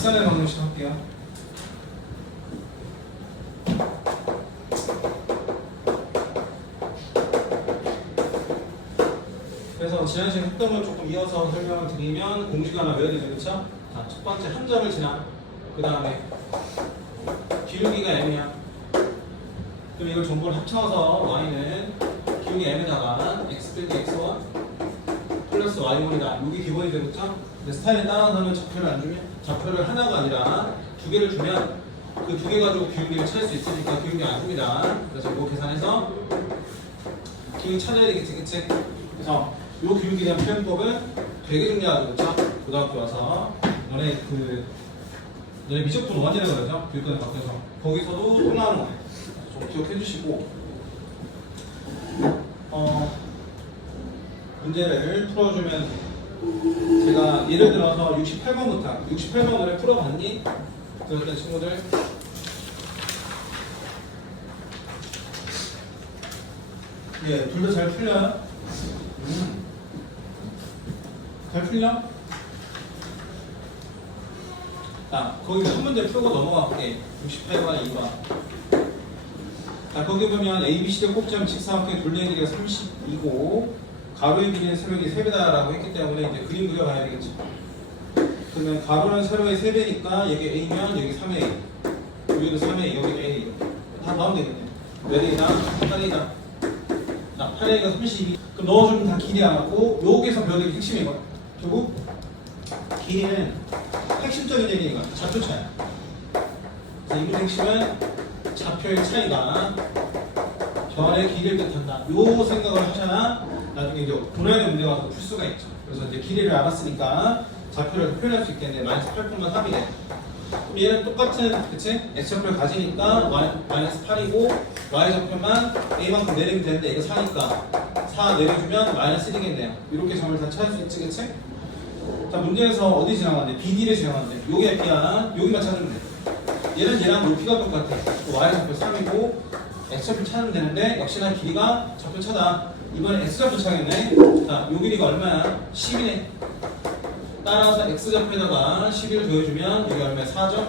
윗선의 방정식 할게요. 그래서 지난 시간에 했던 걸 조금 이어서 설명을 드리면 공식 하나 외워야 되죠, 그렇죠? 자, 첫 번째 한 점을 지나. 그 다음에 기울기가 m이야. 그럼 이걸 전부를 합쳐서 y는 기울기 m에다가 x 빼기 x1 플러스 y1이다. 이게 기본이 되겠죠? 근데 스타일에 따라서는 좌표를 안 주면, 좌표를 하나가 아니라 두 개를 주면 그 두 개 가지고 기울기를 찾을 수 있으니까 기울기 안 줍니다. 그래서 이거 계산해서 기울기 찾아야 되겠지, 그치? 그래서 이 기울기에 대한 표현법을 되게 중요하죠, 그쵸? 고등학교 와서 너네 미적분 원이라고 그러죠? 교육관에 바뀌어서 거기서도 또 나오는 거예요. 좀 기억해 주시고 문제를 풀어주면 제가 예를 들어서 68번부터 68번 노래 풀어봤니? 그랬던 친구들 예, 둘 다 잘 풀려요? 잘 풀려? 자, 거기 한 문제 풀고 넘어가 볼게. 68번 2번. 자, 거기 보면 ABC대 꼭지점 직사각형의 둘레의 길이가 32고 가로의 길이는 세로의 3배다라고 했기 때문에 이제 그림 그려가야 되겠죠. 그러면 가로는 세로의 3배니까 여기 A면 여기 3A, 여기도 3A, 여기 A. 다 넣으면 되겠네. 몇 A다? 8A다. 자, 8A가 32. 그럼 넣어주면 다 길이 안 하고 여기서 배워야 핵심이 이거. 결국 길이는 핵심적인 얘기가 좌표 차이. 그래서 이번 핵심은 좌표의 차이가 변의 길이를 뜻한다. 요 생각을 하셔야 나중에 이제 분할의 문제 가서 풀 수가 있죠. 그래서 이제 길이를 알았으니까 좌표를 표현할 수 있겠네. 마이너스 8,3이네. 그럼 얘는 똑같은, 그치? x좌표를 가지니까 마이너스 8이고 y좌표만 a만큼 내리면 되는데 이거 4니까 4 내려주면 마이너스 1이겠네요. 이렇게 점을 다 찾을 수 있지, 그치? 자, 문제에서 어디 지나갔는데? BD를 지나갔는데 요게 B야. 여기만 찾으면 돼. 얘는 얘랑 높이가 똑같아. y좌표 3이고 x좌표 찾으면 되는데 역시나 길이가 좌표 차다. 이번에 x좌표 차겠네. 자, 요 길이가 얼마야? 10이네. 따라서 x좌표에다가 11을 더해주면 여기 얼마야? 4죠?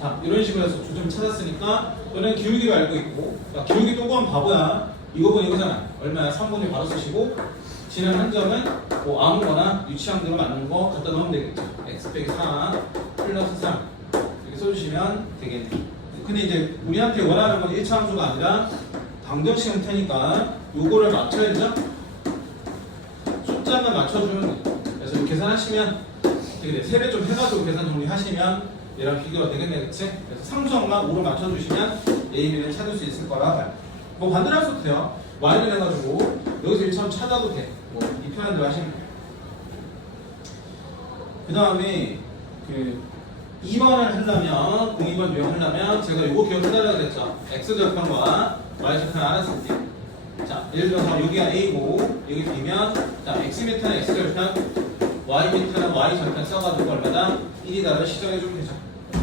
자, 이런 식으로 해서 두 점 찾았으니까 너는 기울기를 알고 있고, 자, 기울기 또 보면 바보야. 이거 보면 이거잖아. 얼마야? 3분의 바로 쓰시고 지는 한 점은 뭐 아무거나 유치함대로 맞는 거 갖다 넣으면 되겠죠. x 빼기 4 플러스 3 이렇게 써주시면 되겠네. 근데 이제 우리한테 원하는 건 1차 함수가 아니라 방정식 형태니까 요거를 맞춰야 되죠? 숫자만 맞춰주면 돼. 그래서 이거 계산하시면 되게 3배 좀 해가지고 계산 정리하시면 얘랑 비교가 되겠네, 그치? 그래서 상수항만 5로 맞춰주시면 A, B를 찾을 수 있을 거라 봐요. 뭐 반대로 할 수도 돼요. Y를 해가지고 여기서 1차 찾아도 돼. 뭐 이 표현들 하시면 돼요. 그 다음에 그 2번을 하려면 02번 유형하려면 제가 요거 기억해달라고 그랬죠. X좌표과 Y좌표를 알았을 때 자, 예를 들어서 여기가 A고 여기 B면 자, X미터는 X좌표 Y미터는 Y좌표 써가지고 얼마다 1이다를 시정해주면 되죠.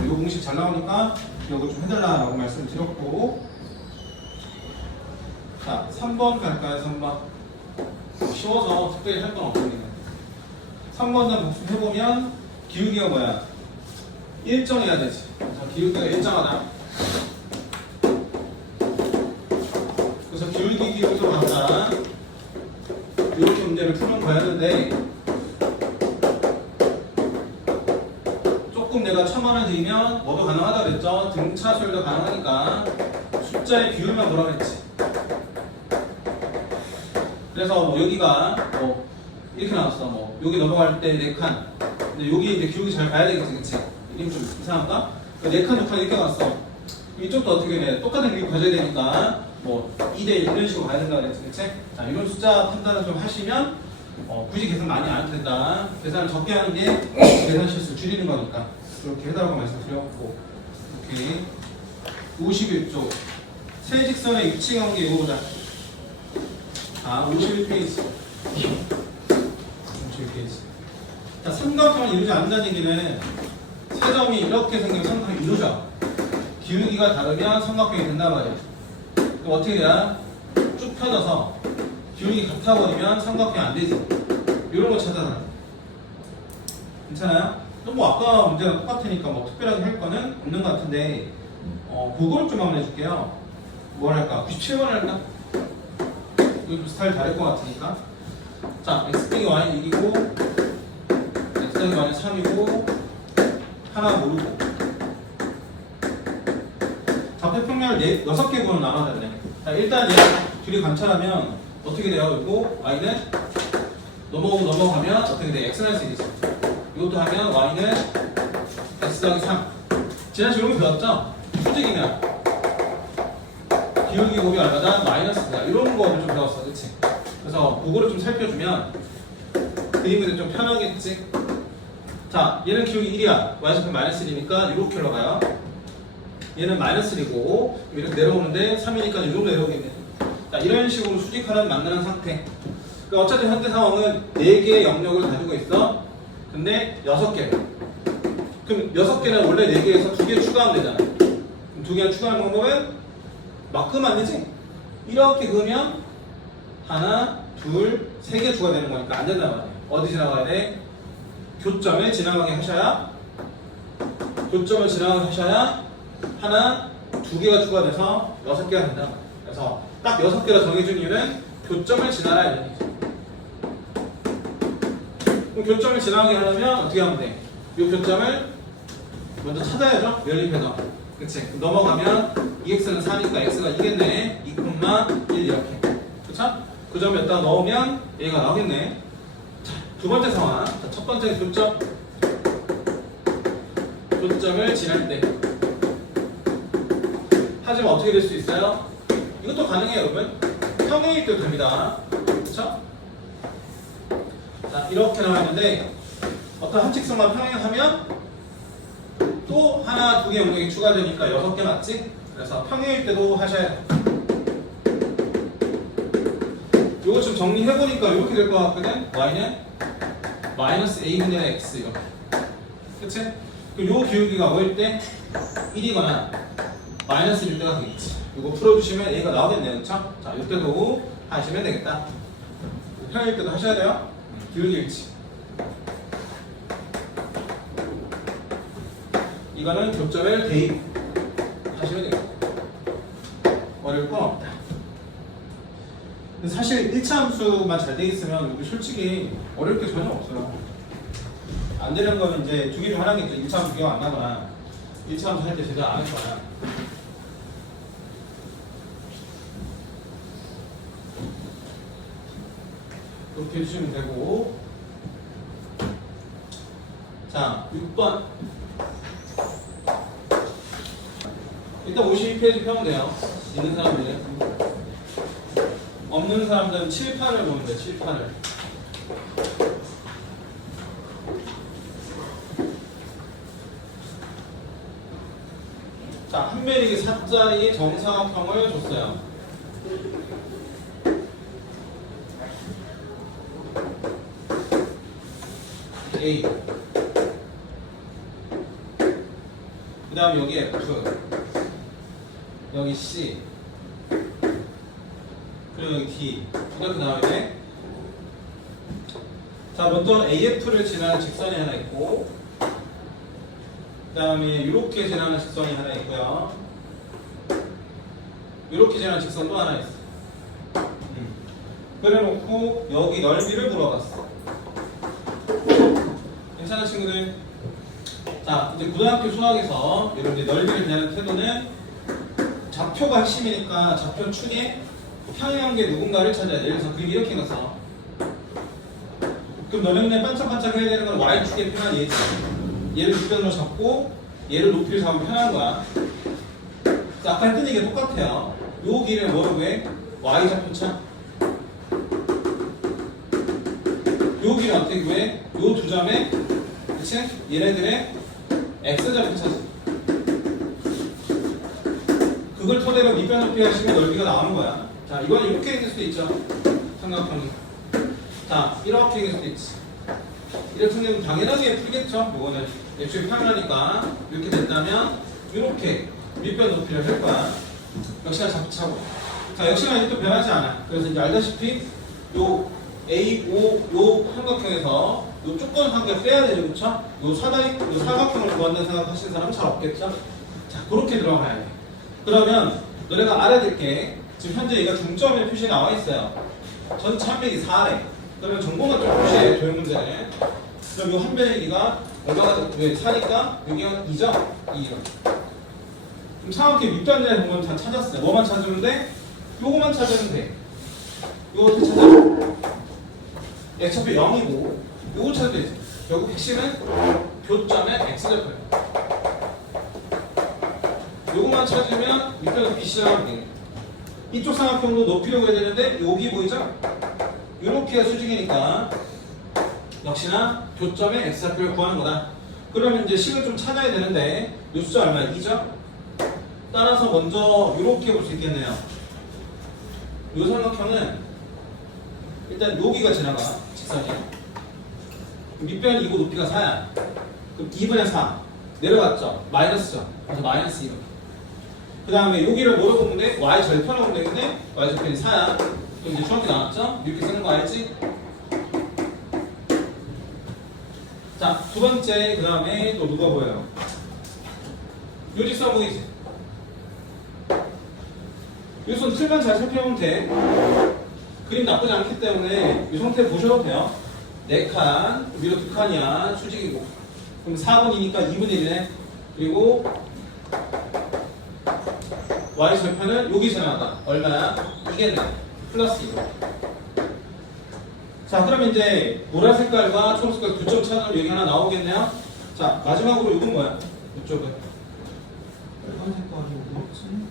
요 공식 잘 나오니까 이거 좀 해달라고 말씀을 드렸고 자, 3번 갈까요? 3번 쉬워서 특별히 할 건 없습니다. 3번은 복습해보면 기울기가 뭐야? 일정해야 되지. 자, 기울기가 일정하다. 그래서 기울기 기울기로 간다. 이렇게 문제를 푸는 거였는데 조금 내가 1,000원을 드리면 뭐도 가능하다 그랬죠? 등차 수열도 가능하니까 숫자의 비율만 보라 그랬지. 그래서 뭐 여기가 뭐 이렇게 나왔어. 뭐 여기 넘어갈 때 4칸. 근데 여기 이제 기울기 잘 봐야 되겠지, 그치? 이름 좀 이상한가? 4칸, 6칸 이렇게 나왔어. 이쪽도 어떻게 해? 똑같은 기울기 가져야 되니까 뭐 2대1 이런 식으로 가야 된다 그랬지, 그치? 자, 이런 숫자 판단을 좀 하시면 굳이 계산 많이 안 해도 된다. 계산을 적게 하는 게 계산 실수 줄이는 거니까 그렇게 해달라고 말씀드렸고 오케이. 51쪽 세직선의 위치 관계 이거 보자. 아, 51페이지. 51페이지. 자, 삼각형을 이루지 않는다는 얘기는 세 점이 이렇게 생기면 삼각형이 이루죠. 기울기가 다르면 삼각형이 된단 말이야. 그럼 어떻게 돼야? 쭉 펴져서 기울기 같아 버리면 삼각형이 안 되지. 이런 거 찾아놔. 괜찮아요? 뭐 아까 문제랑 똑같으니까 뭐 특별하게 할 거는 없는 것 같은데 그걸 좀 한번 해줄게요. 뭘 할까? 97번 할까? 이거 좀 스타일 다를 것 같으니까. 자, x 빼기 y 1이고 x 빼기 y는 3이고 하나 모르고 좌표 평면을 6개 구로 나눠야 되네. 자, 일단 얘 둘이 관찰하면 어떻게 돼요? 이거 y는 넘어가면 어떻게 돼? x는 1이 있어. 이것도 하면 y는 x 더하기 3. 지난 시간에 이런 거 배웠죠? 수직이면 기울기 곱이 얼마다? 마이너스다. 이런 거를 좀 배웠어. 그치? 그래서 그거를 좀 살펴주면 그림이 좀 편하겠지? 자, 얘는 기울기 1이야. y좌표 마이너스 1이니까 이렇게 올라가요. 얘는 마이너스 1이고 이렇게 내려오는데 3이니까 이 정도 내려오겠네. 자, 이런 식으로 수직하는 만나는 상태. 그러니까 어차피 현재 상황은 4개의 영역을 가지고 있어. 근데 6개. 그럼 6개는 원래 4개에서 2개 추가하면 되잖아. 그럼 2개 추가하는 방법은 막 그으면 안 되지? 이렇게 그으면 하나, 둘, 3개 추가되는 거니까 안 된단 말이야. 어디 지나가야 돼? 교점에 지나가게 하셔야 교점을 지나가게 하셔야 하나, 2개가 추가돼서 6개가 된다. 그래서 딱 6개로 정해준 이유는 교점을 지나라 이런 얘기죠. 그럼 교점을 지나가게 하려면 어떻게 하면 돼? 이 교점을 먼저 찾아야죠. 연립해서. 그치? 넘어가면 2x는 4니까 x가 2겠네. 2,1 이렇게. 그쵸? 그 점 여기다 넣으면 얘가 나오겠네. 자, 두 번째 상황. 자, 첫 번째 교점. 교점을 지날 때. 하지만 어떻게 될 수 있어요? 이것도 가능해요, 여러분. 평행일 때도 됩니다. 그쵸? 자, 이렇게 나와 있는데 어떤 한 직선과 평행하면 또 하나, 2개 영역이 추가되니까 6개 맞지? 그래서 평행일 때도 하셔야 돼. 요거 좀 정리해보니까 이렇게 될 것 같거든? y는 마이너스 a분의 x 이렇게. 그치? 그럼 요 기울기가 뭐일 때? 1이거나 마이너스 1일 때가 되겠지. 이거 풀어주시면 a가 나오겠네요. 그쵸? 자, 이때도 하시면 되겠다. 평행일 때도 하셔야 돼요. 기울기 일치. 이거는 교점을 대입하시면 되겠다. 어려울 건 없다. 근데 사실 1차 함수만 잘 돼 있으면 여기 솔직히 어려울 게 전혀 없어요. 안 되는 거는 이제 두 개 중 하나겠죠. 1차 함수 기억 안 나거나 1차 함수 할 때 제대로 안 했거나. 그렇게 해주시면 되고. 자, 6번. 일단 52페이지 펴면 돼요. 있는 사람들은. 없는 사람들은 7판을 보면 돼, 7판을. 자, 한 매력이 4자리의 정사각형을 줬어요. A. 그 다음 여기 F. 여기 C. 그리고 여기 D. 이렇게 나오네. 자, 먼저 AF를 지나는 직선이 하나 있고, 그 다음에 이렇게 지나는 직선이 하나 있고요. 이렇게 지나는 직선도 하나 있어. 그래놓고 여기 넓이를 물어봤어. 괜찮아, 친구들? 자, 이제 고등학교 수학에서 여러분들 넓이를 구하는 태도는 좌표가 핵심이니까 좌표 축에 평행한 게 누군가를 찾아야 돼. 예를 들어서 그림 이렇게 갔어. 그럼 너네는 반짝반짝 해야 되는 건 Y축에 편한 얘지. 얘를 주변으로 잡고 얘를 높이를 잡으면 편한 거야. 자, 아까 했던 얘기가 똑같아요. 요 길을 뭐로 구해? Y좌표차. 요 길은 어떻게 구해? 요 두 점에, 그치? 얘네들의 X좌표차지. 그걸 토대로 밑변 높이 하시면 넓이가 나오는 거야. 자, 이건 이렇게 생길 수도 있죠. 삼각형이. 자, 이렇게 생길 수도 있지. 이렇게 생기면 당연하게 풀겠죠. 이거는 애초에 평면이니까 이렇게 된다면 이렇게 밑변 높이를 할 거야. 역시나 잡차고. 자, 역시나 이제 또 변하지 않아. 그래서 이제 알다시피 요 A, O, 요 삼각형에서 요 조건 관계 빼야 되죠, 그쵸? 요 사각형을 구한다는 생각하시는 사람은 잘 없겠죠? 자, 그렇게 들어가야 돼. 그러면 너네가 알아야 될 게 지금 현재 얘가 중점의 표시 나와 있어요. 전 참배기 4래. 그러면 전공은 좀 표시해, 도형 문제는. 그럼 요 한 변의 길이가 얼마가 왜 4니까 여기가 2죠? 2죠. 그럼 정확히 밑단에 보면 다 찾았어요. 뭐만 찾으면 돼? 요거만 찾으면 돼. 요거 어떻게 찾아? x좌표 0이고 요거 찾으면 되지. 결국 핵심은 교점의 x좌표예요. 요거만 찾으면 밑단에서 bc라고 돼. 이쪽 삼각형도 높이를 구해야 되는데 여기 보이죠? 요렇게가 수직이니까 역시나 교점의 x좌표를 구하는 거다. 그러면 이제 식을 좀 찾아야 되는데 요 숫자 얼마야? 2죠? 따라서 먼저 요렇게 볼 수 있겠네요. 요 삼각형은 일단 여기가 지나가 직선이 밑변이 2고 높이가 4야. 그럼 2분의 4 내려갔죠? 마이너스죠? 그래서 마이너스 2분. 그 다음에 여기를 뭐로 보면 돼? y 절편으로 보면 되겠네? y 절편이 4야. 그럼 이제 정확히 나왔죠? 이렇게 쓰는 거 알지? 자, 두 번째, 그 다음에 또 누가 보여요? 요 직선 보이지? 요선 틀만 잘 살펴보면 돼. 그림 나쁘지 않기 때문에 이 상태 보셔도 돼요. 4칸, 위로 2칸이야. 수직이고. 그럼 4분이니까 2분의 1이네. 그리고 y 절편은 여기 지나가다. 얼마야? 이겠네. 플러스 2. 자, 그럼 이제 보라 색깔과 초록 색깔 9점 차이로 여기 하나 나오겠네요. 자, 마지막으로 이건 뭐야? 이쪽은 빨간 색깔이 뭐였지?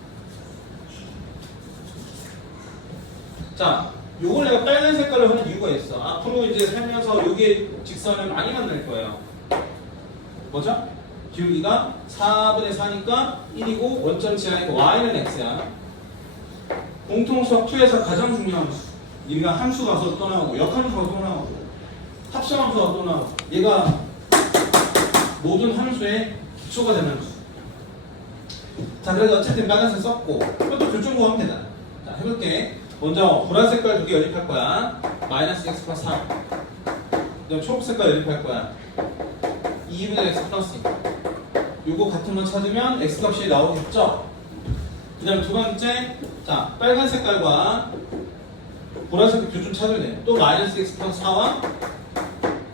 자, 요걸 내가 빨간 색깔로 하는 이유가 있어. 앞으로 이제 살면서 여기에 직선을 많이 만날 거예요. 뭐죠? 기울기가 4분의 4니까 1이고 원점 지나니까 y는 x야. 공통수학 2에서 가장 중요한 수. 얘가 함수가 또 나오고 역함수가 또 나오고 합성함수가 또 나오고 얘가 모든 함수의 기초가 되는 함수. 자, 그래서 어쨌든 빨간색 썼고 이것도 교정 구하면 되다. 자, 해볼게. 먼저 보라 색깔 2개 연립할 거야. 마이너스 x 플러스 3. 그다음 초록 색깔 연립할 거야. 2분의 x 플러스 2. 요거 같은 거 찾으면 x 값이 나오겠죠? 그 다음 두 번째, 자, 빨간 색깔과 보라색 교점 찾으면 돼요. 또 마이너스 x 플러스 4와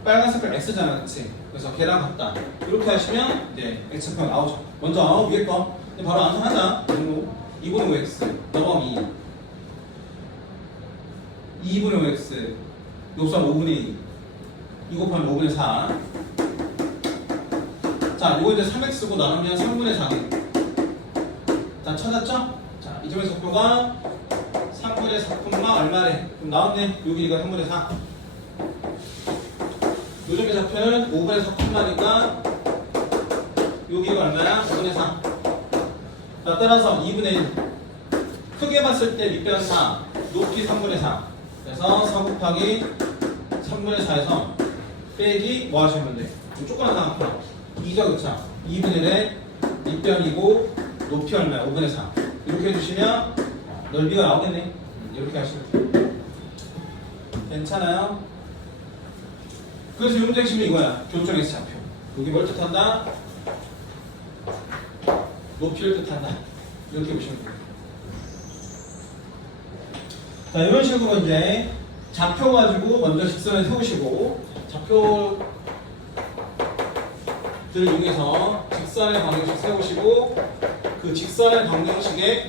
빨간 색깔 x잖아, 그치? 그래서 걔랑 같다. 이렇게 하시면 이제 x표가 나오죠. 먼저 위에 거 바로 암산하자. 2분의 5x 넘어가면 2분의 5x 요선 5분의 2 2 곱하면 5분의 4. 자, 요거 이제 3x고 나누면 3분의 4. 자, 찾았죠? 자, 이 점의 좌표가 3분의 4콤마 얼마래? 그럼 나왔네. 여기가 3분의 4. 요 점의 좌표는 5분의 4콤마니까 여기가 얼마야? 5분의 4. 자, 따라서 2분의 1. 크게 봤을 때 밑변 4, 높이 3분의 4. 그래서 4 곱하기 3분의 4에서 빼기 뭐 하시면 돼? 조그만 상황 2죠, 그쵸? 2분의 1에 밑변이고 높이 얼마야? 5분의 4. 이렇게 해주시면 넓이가 나오겠네. 이렇게 하시면 돼요. 괜찮아요? 그래서 이 문제 핵심이 이거야. 교점 x 좌표. 여기 뭘 뜻한다? 높이를 뜻한다. 이렇게 보시면 돼요. 자, 이런 식으로 이제 좌표 가지고 먼저 직선을 세우시고 좌표들 이용해서 직선의 방정식 세우시고 그 직선의 방정식에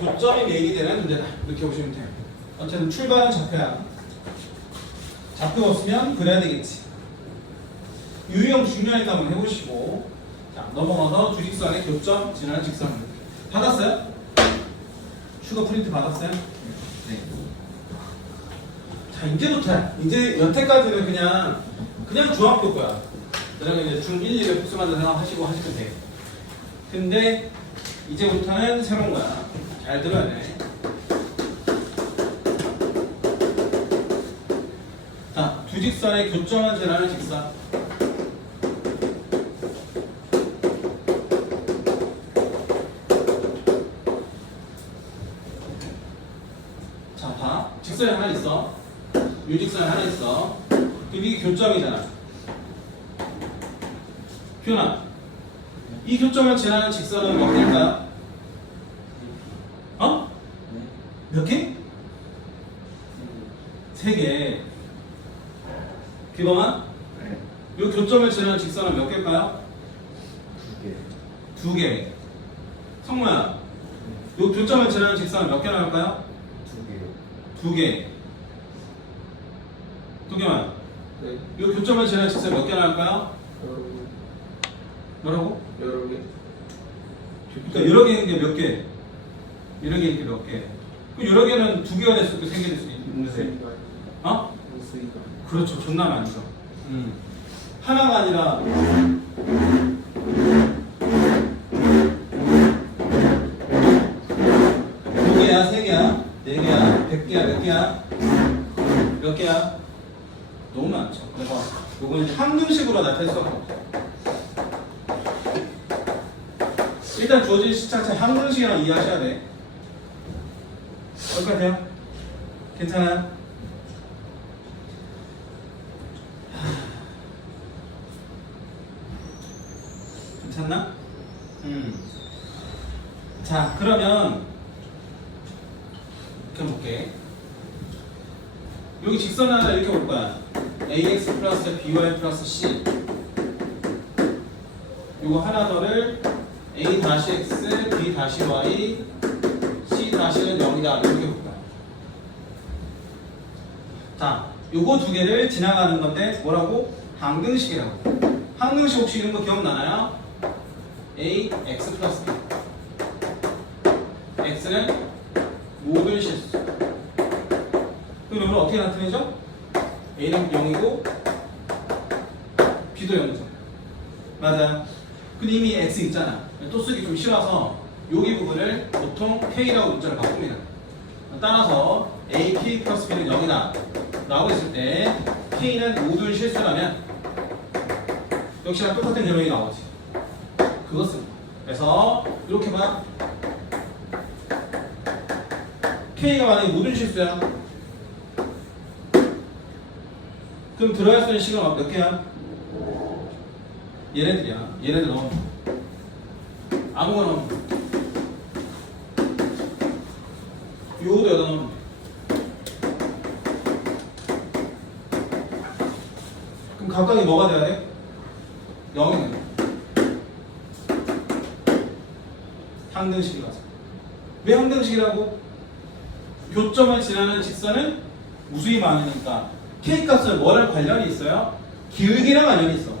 교점이 매기되는 문제다. 이렇게 보시면 돼요. 어쨌든 출발은 좌표야. 좌표가 없으면 그래야 되겠지. 유형 중요하니까 한번 해보시고 자, 넘어가서 주직선의 교점 지나는 직선 받았어요? 슈거 프린트 받았어요? 네. 자, 이제부터야. 이제 여태까지는 그냥 중학교 거야. 그러면 이제 중 1, 2를 복습한다 생각하시고 하시면 돼요. 근데 이제부터는 새로운 거야. 잘 들어야 돼. 자, 두 직선의 교점을 지나는 직선. 자, 봐. 직선이 하나 있어. 유직선이 하나 있어. 그럼 이게 교점이잖아. 규현아, 이 교점을 지나는 직선은 몇 개일까요? 어? 몇 개? 3개. 규범아, 이 교점을 지나는 직선은 몇 개일까요? 2개. 성모야, 이 교점을 지나는 직선은 몇 개 나올까요? 2개. 도겸아, 네. 이 교점을 지나는 직선 몇 개 나올까요? 뭐라고? 여러 개. 그러니까 여러 개인 게 몇 개? 여러 개인 게 몇 개? 그 여러 개는 2개가 될 수도 있고 3개 될 수도 있는데. 어? 무수이가. 그렇죠. 존나 많이죠. 하나가 아니라 두 개야, 3개야, 4개야, 100개야, 몇 개야? 몇 개야? 너무 많죠. 그래서 요거는 이제 항등식으로 나타낼 수가 없어. 일단 주어진 시차차 항등식이라고 이해하셔야 돼. 똑같아요? 괜찮아요? 괜찮나? 자, 그러면 이렇게 볼게. 여기 직선 하나 이렇게 볼 거야. ax 플러스 by 플러스 c. 요거 하나 더를 a 다시 x, b 다시 y, c 다시는 0이다. 이렇게 볼 거야. 자, 요거 두 개를 지나가는 건데 뭐라고? 항등식이라고. 항등식 혹시 이런 거 기억나나요? a, x 플러스 b. x는 모든 실수. 그럼 이걸 어떻게 나타내죠? a는 0이고 b도 0이죠. 맞아요. 근데 이미 x 있잖아. 또 쓰기 좀 싫어서 여기 부분을 보통 k라고 문자를 바꿉니다. 따라서 a, k 플러스 b는 0이다 라고 했을 때 k는 모든 실수라면 역시나 똑같은 결론이 나오지. 그것은 그래서 이렇게 봐. k가 만약에 모든 실수야. 그럼 들어야 쓰는 식은 몇 개야? 얘네들이야. 얘네들 넣어. 아무거나 넣어. 요거도 여기다 넣으면 돼. 그럼 각각이 뭐가 돼야 돼? 0이 돼. 항등식이라서. 왜 항등식이라고? 교점을 지나는 직선은 무수히 많으니까 K값은 뭐랑 관련이 있어요? 기울기랑 관련이 있어.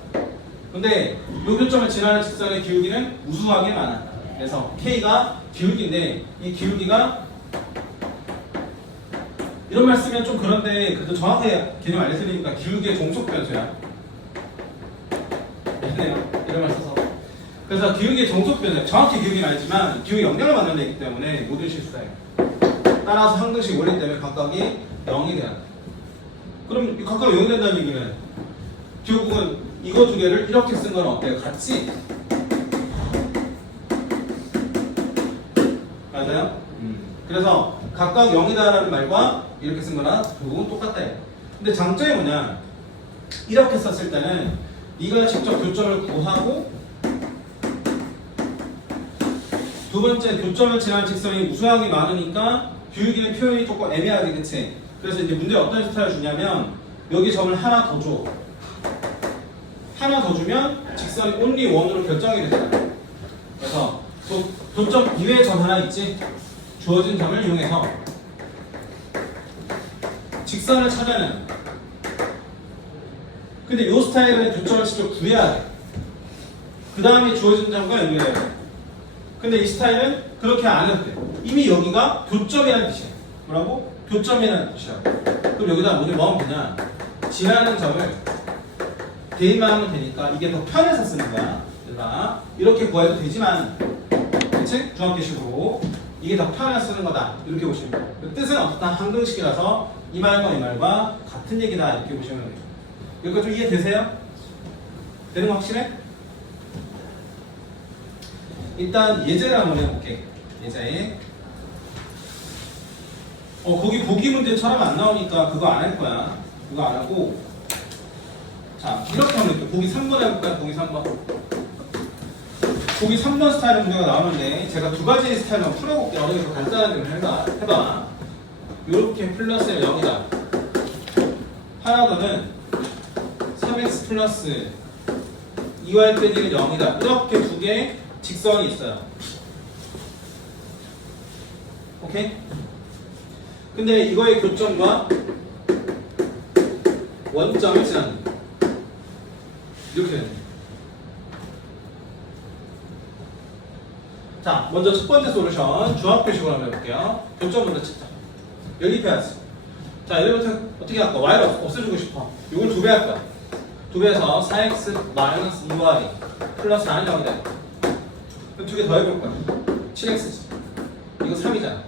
근데 이 교점을 지나는 직선의 기울기는 우수하게 많아. 그래서 K가 기울기인데 이 기울기가 이런 말 쓰면 좀 그런데 그래도 정확하게 개념 알려드리니까 기울기의 종속 변수야. 미안해요. 이런 말 써서. 그래서 기울기의 종속 변수, 정확히 기울기는 아니지만 기울기 영향을 받는 데이기 때문에 모든 실수예요. 따라서 항등식 원리 때문에 각각이 0이 돼야 돼. 그럼 각각 0이 된다는 얘기는 결국은 이거 두 개를 이렇게 쓴 건 어때요? 같이? 맞아요? 그래서 각각 0이다라는 말과 이렇게 쓴 거나 결국은 똑같다. 근데 장점이 뭐냐? 이렇게 썼을 때는 네가 직접 교점을 구하고 두 번째 교점을 지나는 직선이 우수하게 많으니까 기울기는 표현이 조금 애매하게, 그치? 그래서 이제 문제 어떤 스타일을 주냐면 여기 점을 하나 더 줘. 하나 더 주면 직선이 only one으로 결정이 되잖아. 그래서 교점 이외에 점 하나 있지? 주어진 점을 이용해서 직선을 찾아내는. 근데 이 스타일은 교점을 직접 구해야 돼. 그 다음에 주어진 점과 연결해야 돼. 근데 이 스타일은 그렇게 안 해도 돼. 이미 여기가 교점이라는 뜻이야. 뭐라고? 교점이라는 뜻이야. 그럼 여기다 뭐 하면 되냐? 지나는 점을 대입만 하면 되니까 이게 더 편해서 쓰는 거야. 그러니까 이렇게 구해도 되지만, 그치? 중학교식으로 이게 더 편해서 쓰는 거다. 이렇게 보시면 돼요. 그 뜻은 어떻다 항등식이라서 이 말과 이 말과 같은 얘기다. 이렇게 보시면 돼요. 이거 좀 이해되세요? 되는 거 확실해? 일단 예제를 한번 해볼게. 예제. 거기 보기 문제처럼 안 나오니까 그거 안 할 거야. 그거 안 하고 자, 이렇게 하면 돼. 보기 3번 해볼까요? 보기 3번. 보기 3번 스타일의 문제가 나오는데 제가 두 가지 스타일로 풀어볼게요. 어느 정도 간단한 걸 해봐. 이렇게 플러스 0이다. 하나 더는 3x 플러스 2y 빼기 0이다. 이렇게 두 개 직선이 있어요. 오케이? 근데 이거의 교점과 원점을 지나는 이렇게 되는 거예요. 자, 먼저 첫 번째 솔루션 주합표식으로 한번 해볼게요. 교점 먼저 찍자. 연립해야지. 자, 얘부터 어떻게 할까? y를 없애주고 싶어. 이걸 2배 할 거야. 2배에서 4x 마이너스 2y 플러스 9이 나오게 돼. 두 개 더 해볼 거야. 7x지. 이거 3이잖아.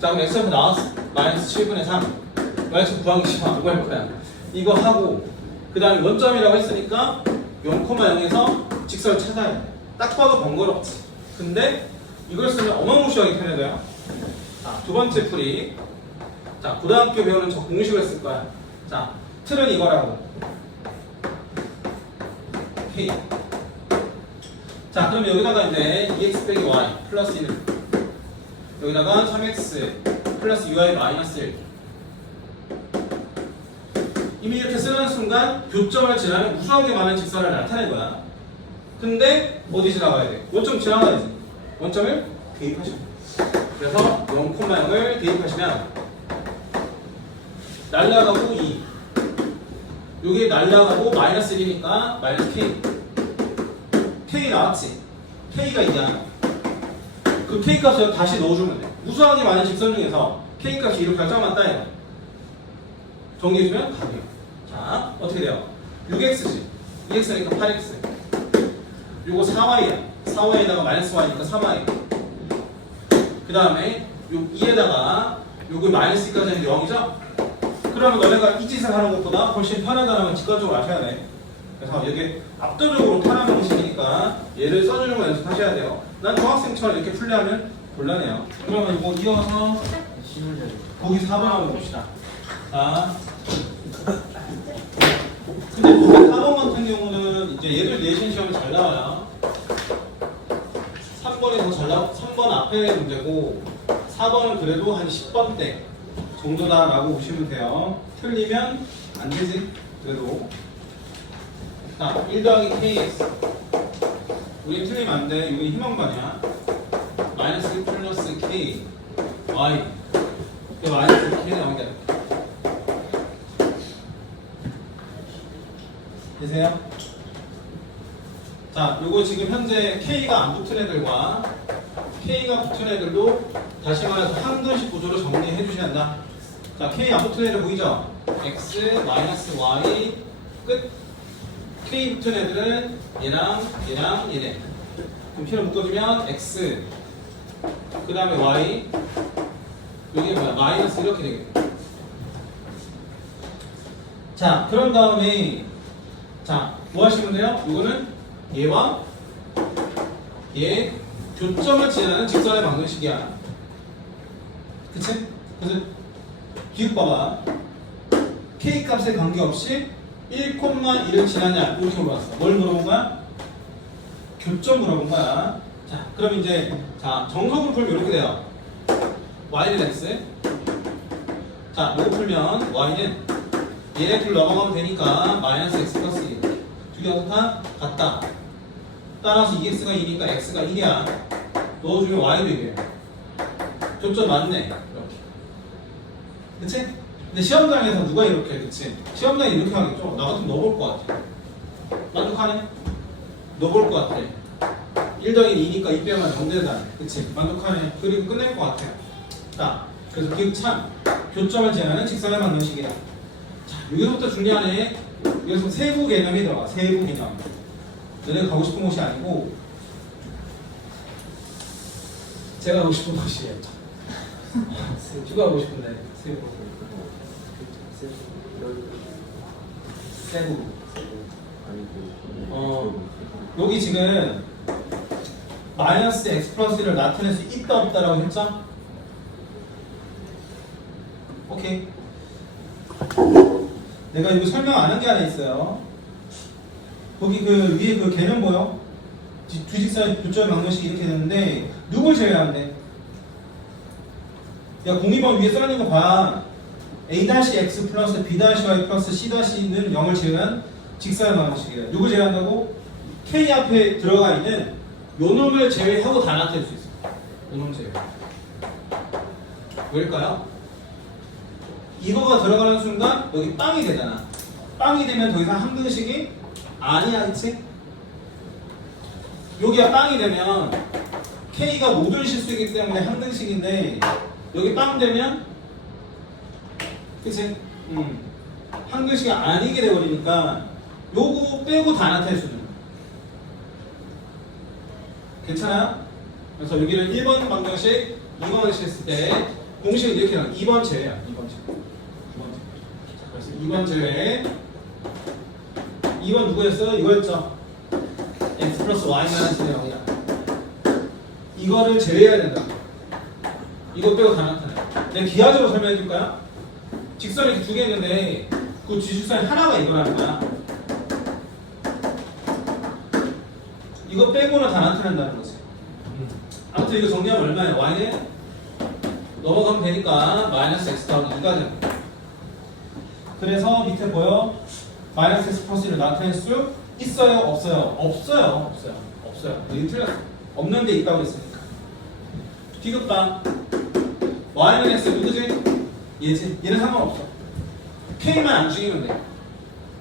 자, 그럼 x좌표 나왔어. 마이너스 7분의 3. y좌표 구하기 싫어. 이거 할 거야. 이거 하고, 그 다음에 원점이라고 했으니까 0,0에서 직선을 찾아야 돼. 딱 봐도 번거롭지. 근데 이걸 쓰면 어마무시하게 편해져요. 자, 두 번째 풀이. 자, 고등학교 배우는 저 공식을 쓸 거야. 자, 틀은 이거라고. K. 자, 그럼 여기다가 이제 2x 빼기 y 플러스 1. 여기다가 3x 플러스 2y 마이너스 1. 이미 이렇게 쓰는 순간 교점을 지나면 무수하게 많은 직선을 나타낸 거야. 근데 어디 지나가야 돼? 원점 지나가야지. 원점을 대입하시면 돼. 그래서 0,0을 대입하시면 날라가고 2. 여기 날라가고 마이너스 1이니까 마이너스 K. K 나왔지? K가 2야. 그 K 값을 다시 넣어주면 돼. 무수하게 많은 직선 중에서 K 값이 이렇게 결정만 따요. 정리해주면 답이에요. 자, 어떻게 돼요? 6x지. 2x니까 8x. 요거 4y야. 4y에다가 마이너스 y니까 3y. 그 다음에 요 2에다가 요거 마이너스 2까지 하는 게 0이죠? 그러면 너네가 이 짓을 하는 것보다 훨씬 편하다는 건 직관적으로 아셔야 돼. 그래서 여기 압도적으로 편한 방식이니까 얘를 써주는 거 연습하셔야 돼요. 난 중학생처럼 이렇게 풀려하면 곤란해요. 그러면 이거 이어서 보기 4번 한번 봅시다. 자, 근데 보기 4번 같은 경우는 이제 얘들 내신 시험이 잘 나와요. 3번이 더 잘 나와. 3번 앞에 문제고 4번은 그래도 한 10번대 정도다라고 보시면 돼요. 틀리면 안 되지. 그래도 자, 1 더하기 KX. 우리 틀리면 안 돼. 이거 희망반이야. 마이너스 1 플러스 K Y. 이거 마이너스 K 나오게 돼. 되세요? 자, 요거 지금 현재 K가 안 붙은 애들과 K가 붙은 애들도 다시 말해서 한 근식 구조로 정리해 주셔야 한다. 자, K 안 붙은 애들 보이죠? X, 마이너스 Y, 끝. K 붙은 애들은 얘랑 얘네. 그럼 P를 묶어주면 X, 그 다음에 Y, 여기 뭐야? 마이너스 이렇게 되겠다. 자, 그런 다음에 자, 뭐 하시면 돼요? 이거는 얘와 얘 교점을 지나는 직선의 방정식이야. 그치? 그래서 비읍 봐봐. K 값에 관계없이 1,1을 지나냐 이렇게 물어봤어. 뭘 물어본 거야? 교점 물어본 거야. 자, 그럼 이제 자 정석으로 풀면 이렇게 돼요. y는 x. 자, 이거 풀면 y는 얘네 둘 넘어가면 되니까 마이너스 x 플러스 1. 두 개가 다 같다. 따라서 2x가 2니까 x가 1이야. 넣어주면 y도 1이야. 교점 맞네. 이렇게. 그치? 근데 시험장에서 누가 이렇게 해? 그치? 시험장에 이렇게 하겠죠? 나 같으면 넣어볼 것 같아. 만족하네? 넣어볼 것 같아. 1 더하기 2니까 2 빼면 0되다. 그치? 만족하네. 그리고 끝낼 것 같아. 자, 그래서 기억참. 교점을 제하는 직선의 방정식이다. 자, 여기서부터 중요하네. 여기서 세부 개념이 들어가. 세부 개념. 너네가 가고 싶은 곳이 아니고 제가 가고 싶은 곳이에요. 휴가 가고 싶은데 세부. 세부. 여기 지금 마이너스 x 플러스 1을 나타낼 수 있다 없다라고 했죠? 오케이. 내가 이거 설명 안 한 게 하나 있어요. 거기 그 위에 그 개념 보여? 두 직선의 교점 방정식이 이렇게 되는데 누굴 제외하면 돼? 야, 02번 위에 써있는 거 봐. A-x 플러스 B-y 플러스 C-는 0을 제외한 직선의 방정식이에요. 누굴 제외한다고? K 앞에 들어가 있는 요 놈을 제외하고 다 나타낼 수 있어. 요 놈 제외. 왜일까요? 이거가 들어가는 순간 여기 빵이 되잖아. 빵이 되면 더 이상 함등식이 아니야, 그치? 여기가 빵이 되면 K가 모든 실수이기 때문에 함등식인데 여기 빵 되면 그치? 함등식이 아니게 돼버리니까 요거 빼고 다 나타낼 수 있는 거야. 괜찮아요? 그래서 여기를 1번 방정식, 2번 방정식 했을 때 공식은 이렇게 나와. 2번 제외야. 2번 제외. 2번 제외. 2번 누구였어요? 이거였죠? x 플러스 y 마이너스 0이야. 이거를 제외해야 된다. 이거 빼고 다 나타내. 내가 기하적으로 설명해 줄까요? 직선이 이렇게 두 개 있는데 그 지직선이 하나가 이거라는 거야. 이거 빼고는 다 나타낸다는 거지. 아무튼 이거 정리하면 얼마예요? y는 넘어가면 되니까 마이너스 x 더하기 2가 되는 거야. 그래서 밑에 보여? 마이너스 x 플러스 1을 나타낼 수 있어요? 없어요? 없어요. 없어요. 없어요. 여기 틀렸어. 없는 데 있다고 했으니까. 디귿바 y는 x 누구지? 얘지. 얘는 상관없어. k만 안 죽이면 돼.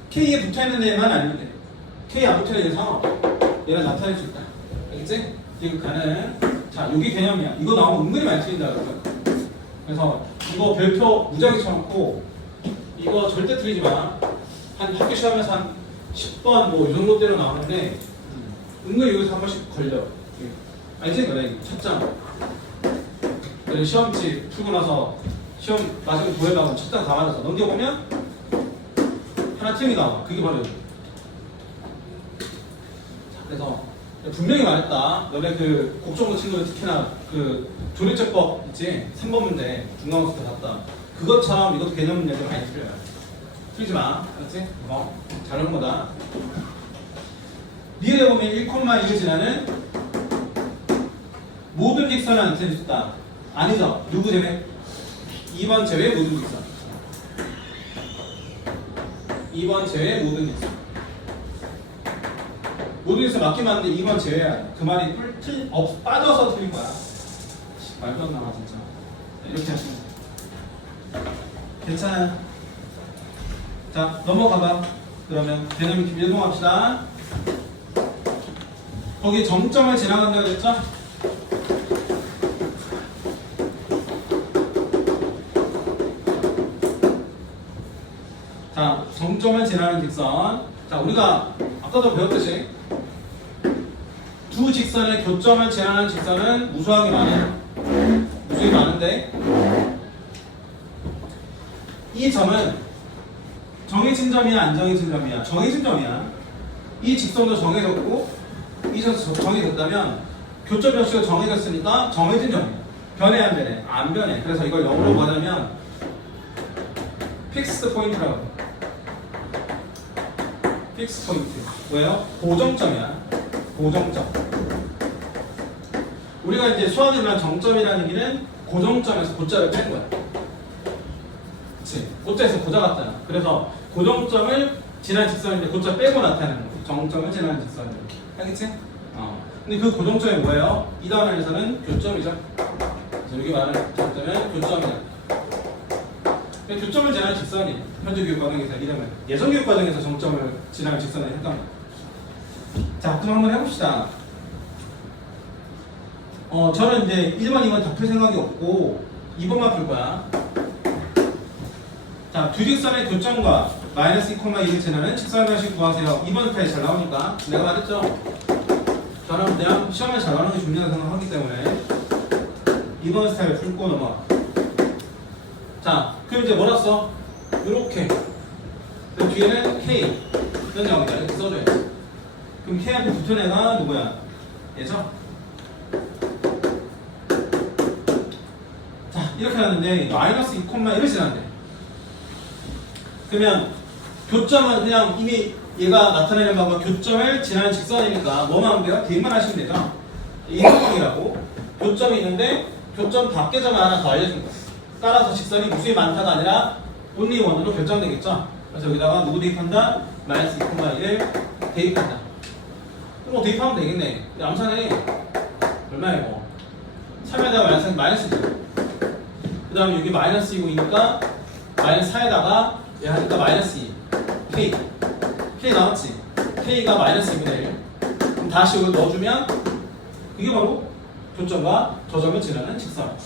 k에 붙어있는 애만 아니면 돼. k 안 붙어있는 애는 상관없어. 얘는 나타낼 수 있다. 알겠지? 디귿가는 자, 여기 개념이야. 이거 나오면 은근히 많이 틀린다 그러고요. 그래서 이거 별표 무지하게 쳐놓고 이거 절대 틀리지 마. 한 학교 시험에서 한 10번 뭐 이 정도대로 나오는데 은근히 여기서 한 번씩 걸려. 알지? 그래 첫 장 시험지 풀고 나서 시험 마지막에 구해가면 첫 장 다 맞아서 넘겨보면 하나 틀린 게 나와. 그게 바로 여기. 자, 그래서 분명히 말했다. 너네 그 곡정도 친구들 특히나 그 조립제법 있지? 3번 문제 중간고사 때 봤다. 그것처럼 이것도 개념 문제도 많이 틀려요. 틀리지 마. 알았지? 잘하는 거다. 리을에 보면 1,1을 지나는 모든 직선은 안 틀렸다. 아니죠. 누구 제외? 2번 제외 모든 직선. 2번 제외 모든 직선. 모든 직선 맞긴 맞는데 2번 제외야. 그 말이 빠져서 틀린 거야. 말도 안 나와 진짜. 이렇게 하시면 돼. 괜찮아요. 자, 넘어가봐. 그러면 개념 이동합시다. 거기 정점을 지나간다고 했죠? 자, 정점을 지나는 직선. 자, 우리가 아까도 배웠듯이 두 직선의 교점을 지나는 직선은 무수하게 많아요. 무수히 많은데 이 점은 정해진 점이야, 안 정해진 점이야? 정해진 점이야. 이 직선도 정해졌고 이 점도 정해졌다면 교점 변수가 정해졌으니까 정해진 점이야. 변해 안 변해? 안 변해. 그래서 이걸 영어로 가자면 픽스 포인트라고. 픽스 포인트. 왜요? 고정점이야. 고정점. 우리가 이제 수학에만 정점이라는 얘기는 고정점에서 고자를 뺀 거야. 그치? 고자에서 고자 같잖아. 그래서 고정점을 지난 직선인데 고자 빼고 나타내는 거지. 정점을 지난 직선으로. 알겠지? 근데 그 고정점이 뭐예요? 이 단원에서는 교점이죠. 그래서 여기 말하는 정점은 교점이다. 교점을 지나는 직선이 현재 교육 과정에서 이러면 예전 교육 과정에서 정점을 지나는 직선을 했던 거야. 자, 그럼 한번 해봅시다. 저는 이제 1번, 2번 다 풀 생각이 없고 2번만 풀 거야. 자, 두 직선의 교점과 마이너스 2,1을 지나는 직선 방식 구하세요. 2번 스타일 잘 나오니까 내가 말했죠. 저는 그냥 시험에 잘 나오는 게 중요하다고 생각하기 때문에 2번 스타일 풀고 넘어가. 자, 그럼 이제 뭐라 써? 요렇게. 그 뒤에는 K 이런 경우다 이렇게 써줘야지. 그럼 K 앞에 붙은 애가 누구야? 얘죠? 자, 이렇게 하는데 마이너스 2,1을 지난대. 그러면 교점은 그냥 이미 얘가 나타내는 바가 교점을 지나는 직선이니까 뭐만 하면 돼요? 대입만 하시면 되죠. 인수분이라고 교점이 있는데 교점 밖의 점을 하나 더 알려준 거예요. 따라서 직선이 무수히 많다가 아니라 only one으로 결정되겠죠. 그래서 여기다가 누구 대입한다? 마이너스 2,1을 대입한다. 그럼 뭐 대입하면 되겠네. 암산해. 얼마예요? 3에다가 마이너스죠. 그 다음에 여기 마이너스 2고이니까 마이너스 4에다가 얘 하니까 마이너스 2. K 나왔지? K가 마이너스 2분의 1. 그럼 다시 이걸 넣어주면 이게 바로 교점과 저점을 지나는 직선.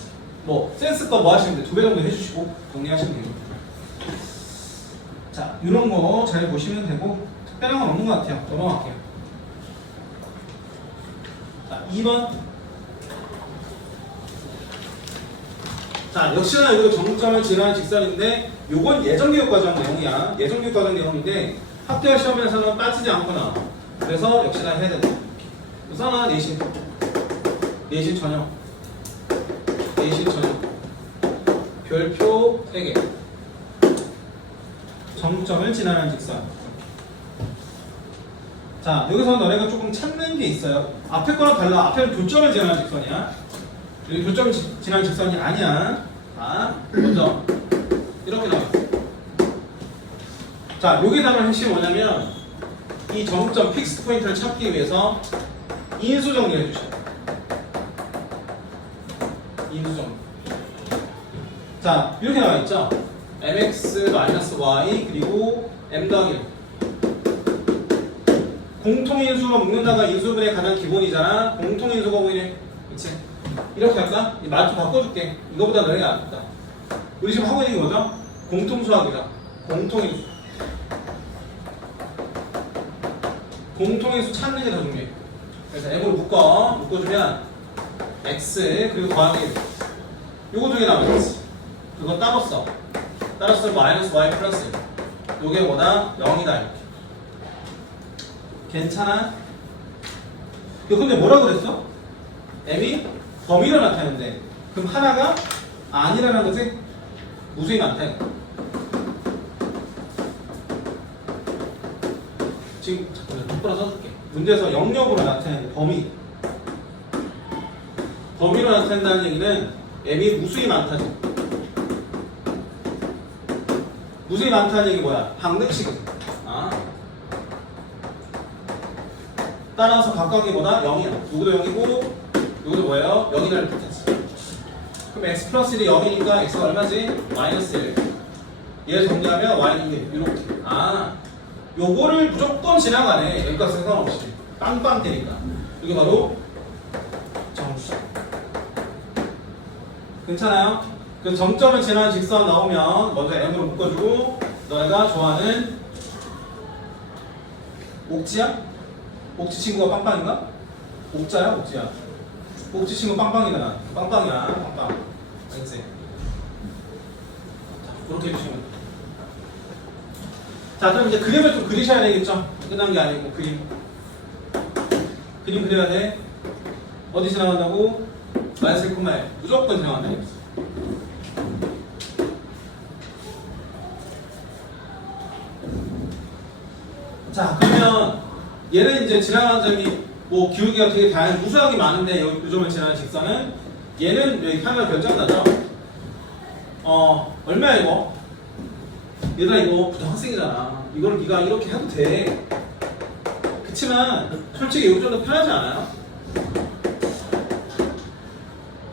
뭐 센스껏 뭐 하시면 돼? 2배 정도 해주시고 정리하시면 됩니다. 자, 이런 거 잘 보시면 되고 특별한 건 없는 것 같아요. 넘어갈게요. 자, 2번. 자, 역시나 이거 정점을 지나는 직선인데 요건 예정교육과정 내용이야. 예정교육과정 내용인데 학교 시험에서는 빠지지 않고 나와. 그래서 역시나 해야 된다. 써놔. 내신 전형 별표 3개 정점을 지나는 직선. 자, 여기서 너네가 조금 찾는 게 있어요. 앞에 거랑 달라. 앞에는 교점을 지나는 직선이야. 여기 교점을 지나는 직선이 아니야. 자, 먼저 이렇게 나왔어. 자, 여기 담을 핵심이 뭐냐면 이 정점 픽스 포인트를 찾기 위해서 인수 정리를 해주셔요. 인수 정리. 자, 이렇게 나와있죠. mx-y 그리고 m 더하기 1. 공통인수가 묶는다가 인수분의 가장 기본이잖아. 공통인수가 보이네. 그치? 이렇게 할까? 이 말투 바꿔줄게. 이거보다 너희가 낫다. 우리 지금 하고 있는 게 뭐죠? 공통수학이다. 공통인수. 공통인수 찾는 게 더 중요해. 그래서 m으로 묶어주면 x 그리고 더하기 1. 요거 두 개 나오겠지. 그거 따로 써. 마이너스 y 플러스 1. 요게 뭐다? 0이다. 이렇게. 괜찮아? 이거 근데 뭐라 그랬어? m이 범위를 나타내는데 그럼 하나가 아니라는 거지? 무수히 많다. 지금 똑바로 써줄게. 문제에서 영역으로 나타내는 범위로 나타낸다는 얘기는 m이 무수히 많다지. 무수히 많다는 얘기 뭐야? 방등식이지. 따라서 각각이보다 0이야. 누구도 0이고 누구도 뭐예요? 0이라는 뜻이지. 그럼 x 플러스 1이 0이니까 x가 얼마지? 마이너스 1. 얘 정리하면 y는 1. 이렇게. 요거를 무조건 지나가네. 여기까지 상관없이. 빵빵 때니까. 이게 바로 정수점. 괜찮아요? 그 정점을 지나는 직선 나오면 먼저 m으로 묶어주고 너네가 좋아하는 옥지야? 옥지 친구가 빵빵인가? 옥자야? 옥지야? 옥지 친구 빵빵이다. 빵빵이야. 빵빵. 알겠지? 자, 그렇게 해주시면 돼. 자, 그럼 이제 그림을 좀 그리셔야 되겠죠? 끝난 게 아니고 그림 그려야 돼. 어디 지나간다고? 마이너스 1,1 무조건 지나간다. 자, 그러면 얘는 이제 지나가는 점이 뭐 기울기가 되게 다양한 무수하게 많은데 요 점을 지나는 직선은 얘는 여기 하나 결정나죠? 얼마야 이거? 얘들아 이거 부등학생이잖아. 이걸 네가 이렇게 해도 돼. 그치만 솔직히 이거 좀 더 편하지 않아요?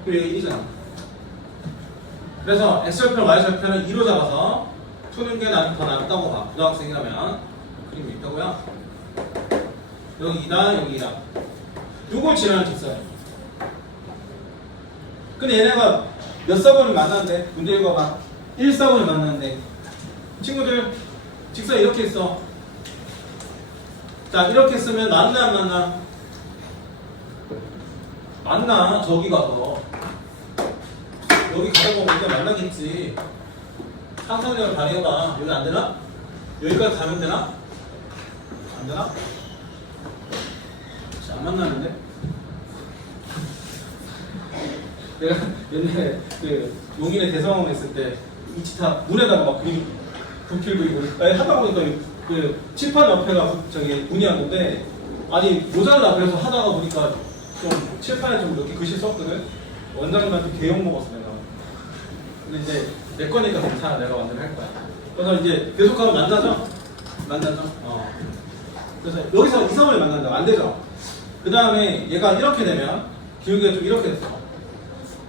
그게 1이잖아. 그래서 x절편, y절편을 2로 잡아서 푸는 게 나는 더 낫다고 봐. 부등학생이라면 그림이 있다고요. 여기 2다, 여기 2다. 요걸 지나는 직선이에요. 근데 얘네가 몇 사분을 만났는데? 문제 읽어봐. 1사분을 만났는데 친구들 직선 이렇게 있어. 자, 이렇게 쓰면 맞나 안 맞나? 맞나? 저기 가서 여기 가다 보면 이제 만나겠지. 상상력을 발휘해봐. 여기 안 되나? 여기까지 가면 되나? 안 되나? 안 만나는데? 내가 옛날에 그 용인의 대성황후 했을 때 이치타 문에다가 막 그림 불필도 이거 아니, 하다 보니까 그 칠판 옆에가 저기 문이었는데 아니 모자라 그래서 하다가 보니까 좀 칠판에 좀 이렇게 글씨 썼거든. 원장님한테 개욕 먹었어 내가. 근데 이제 내 거니까 괜찮아. 내가 완전 할 거야. 그래서 이제 계속하면 만나죠. 그래서 여기서 이성을 만난다. 안 되죠. 그 다음에 얘가 이렇게 되면 기울기가 좀 이렇게 됐어.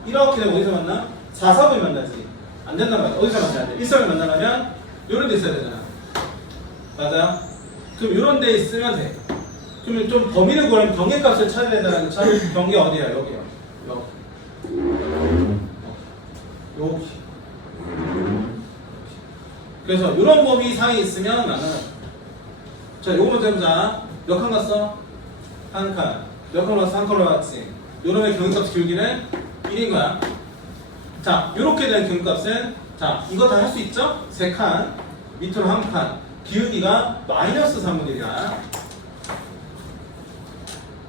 이렇게 되면 어디서 만나? 4, 4을 만나지. 안 된단 말이야. 어디서 만나야 돼? 일성을 만나려면 이런 데 있어야 되잖아. 맞아요? 그럼 이런 데 있으면 돼. 그러면 좀 범위를 구하면 경계값을 찾아야 되잖아. 그쵸? 경계 어디야? 여기요. 여기. 그래서 이런 범위 사이에 있으면 만나는. 자, 요거 먼저 해보자. 몇 칸 갔어? 한 칸. 몇 칸 갔어? 한 칸 올라갔지. 요놈의 경계값 기울기는 1인 거야. 자, 요렇게 된 경계값은 자, 이거 다 할 수 있죠? 3칸. 밑으로 한 칸. 기울기가 마이너스 3분의 1이야.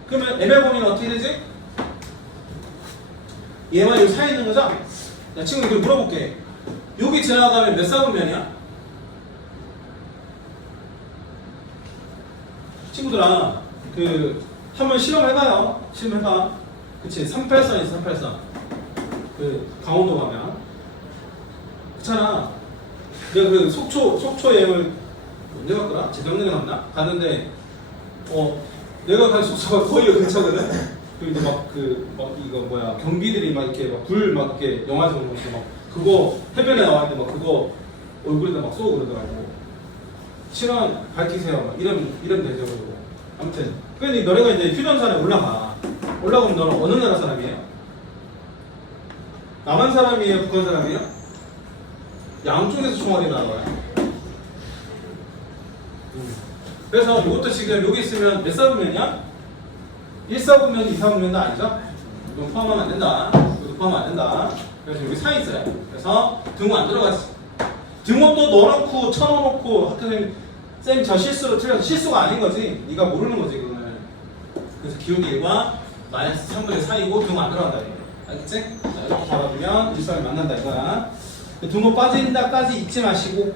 그러면 ML 범위는 어떻게 되지? 얘와 요 사이에 있는 거죠? 야, 친구 이걸 물어볼게. 여기 지나가면 몇 사분면이야? 친구들아, 한번 실험해봐요. 실험해봐. 그치? 383 있어, 383. 강원도 가면. 그렇잖아. 내가 속초 여행을 언제 갔더라? 재작년에 갔나? 갔는데, 내가 간 숙소가 거의 근처거든? 근데 이거 뭐야, 경비들이 막 이렇게 불 이렇게 영화에서 보는 거 그거 해변에 나와있는데 그거 얼굴에다 막 쏘고 그러더라고. 실험 밝히세요. 이름 되죠. 아무튼. 근데 너네가 이제 휴전선에 올라가면 너는 어느 나라 사람이에요? 남한 사람이에요? 북한 사람이에요? 양쪽에서 총알이 나와요. 그래서 이것도 지금 여기 있으면 몇 사분면이야? 1사분면, 2사분면도 아니죠? 이거 포함하면 안 된다. 이거 포함하면 안 된다. 그래서 여기 사이 있어요. 그래서 등호 안 들어가지. 등호 또 넣어놓고 쳐넣어놓고 학교생님 쌤 저 실수로 틀려서 실수가 아닌 거지. 네가 모르는 거지 그거는. 그래서 기울기 1과 마이너스 3분의 사이고 등호 안 들어간다 이거. 알겠지? 자, 이렇게 잡아주면 일성을 만난다 이거야. 등호 빠진다까지 잊지 마시고.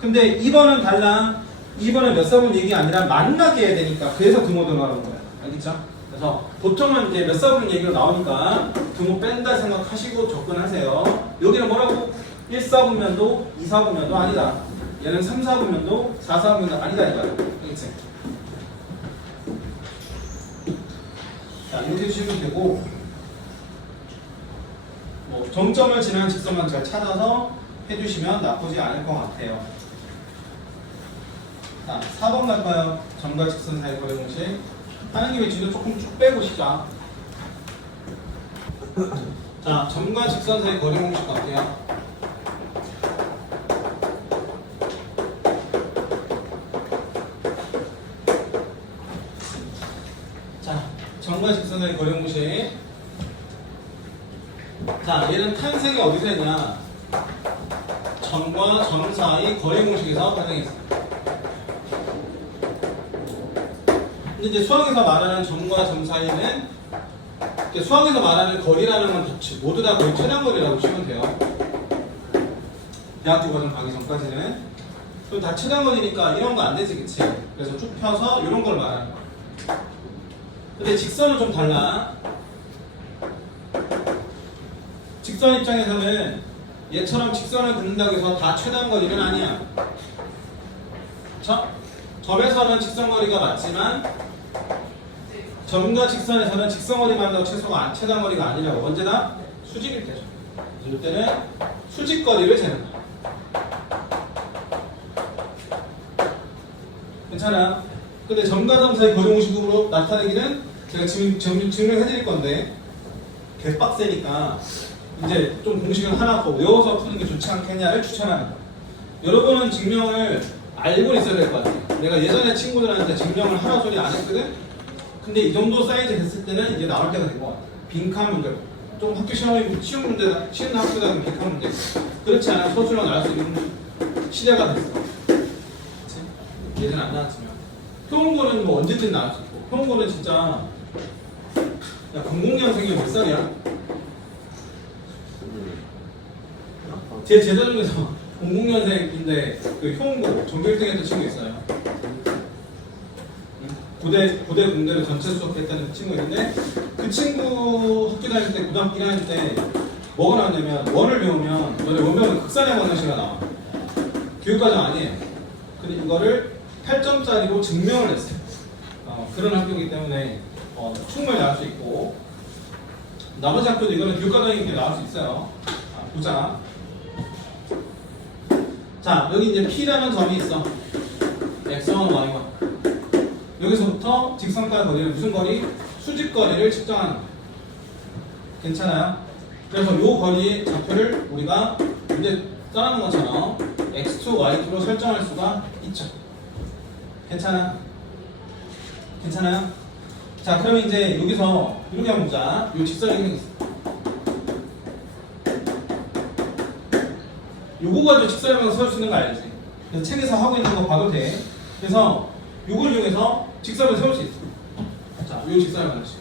근데 2번은 달라. 2번은 몇 사분 얘기 아니라 만나게 해야 되니까 그래서 등호 들어가는 거야. 알겠죠? 그래서 보통은 이제 몇 사분 얘기가 나오니까 등호 뺀다 생각하시고 접근하세요. 여기는 뭐라고? 1사분면도 2사분면도 아니다. 얘는 3사분면도 4사분면도 아니다 이거야. 알겠지? 자, 이렇게 해주시면 되고 정점을 지나는 직선만 잘 찾아서 해주시면 나쁘지 않을 것 같아요. 자, 4번 갈까요? 점과 직선 사이 거리 공식. 하는 김에 뒤로 조금 쭉 빼보시자. 자, 점과 직선 사이 거리 공식 어때요? 자, 점과 직선 사이 거리 공식. 자, 얘는 탄생이 어디서 했냐? 점과 점 사이 거리 공식에서 탄생했어. 근데 이제 수학에서 말하는 점과 점 사이는 수학에서 말하는 거리라는 건 모두 다 거의 최단거리라고 치면 돼요. 대학교 과정 가기 전까지는. 그럼 다 최단거리니까 이런 거 안 되지, 그치? 그래서 쭉 펴서 이런 걸 말하는 거야. 근데 직선은 좀 달라. 직선 입장에서는 얘처럼 직선을 긋는다고 해서 다 최단거리는 아니야. 그쵸? 점에서는 직선거리가 맞지만 점과 직선에서는 직선거리만 한다고 최단거리가 아니라고. 언제나 수직일 때죠. 이때는 수직거리를 재는 거야. 괜찮아. 근데 점과 점 사이 거리 공식으로 나타내기는 제가 지금 증명해 드릴 건데 개빡세니까 이제 좀 공식을 하나 더 외워서 푸는 게 좋지 않겠냐를 추천하는 거야. 여러분은 증명을 알고 있어야 될 것 같아요. 내가 예전에 친구들한테 증명을 하라 소리 안 했거든? 근데 이 정도 사이즈 됐을 때는 이제 나올 때가 된 것 같아. 빈칸 문제. 좀 학교 시험이 쉬운 문제다, 쉬운 학교다 빈칸 문제. 그렇지 않아 서술로 나올 수 있는 시대가 됐어. 그치? 예전에 안 나왔지만. 표본고는 뭐 언제든 나올 수 있고. 표본고는 진짜, 야, 00년생이 몇 살이야? 제 제자 중에서 00년생인데 그 효은고 전교 1등 했던 친구 있어요. 고대 공대로 전체 수업했다는 친구 있는데 그 친구 학교 다닐 때 고등학교 1학년 때 뭐가 나왔냐면 원을 배우면 너네 원배우면 극산의 원형식가 나와. 교육과정 아니에요. 근데 이거를 8점짜리로 증명을 했어요. 그런 학교이기 때문에 충분히 나올 수 있고 나머지 학교도 이거는 교육과정이기 나올 수 있어요. 보자. 자, 여기 이제 P라는 점이 있어. X1, Y1. 여기서부터 직선과 거리는 무슨 거리? 수직 거리를 측정하는 거예요. 괜찮아요? 그래서 이 거리의 좌표를 우리가 이제 떠나는 것처럼 X2, Y2로 설정할 수가 있죠. 괜찮아? 괜찮아요? 자, 그러면 이제 여기서 이렇게 한번 보자. 이 직선이 생겼어. 요거 가지고 직선이라고 세울 수 있는 거 알지? 그래서 책에서 하고 있는 거 봐도 돼. 그래서 요걸 이용해서 직선을 세울 수 있어. 자, 요 직선을 말하지.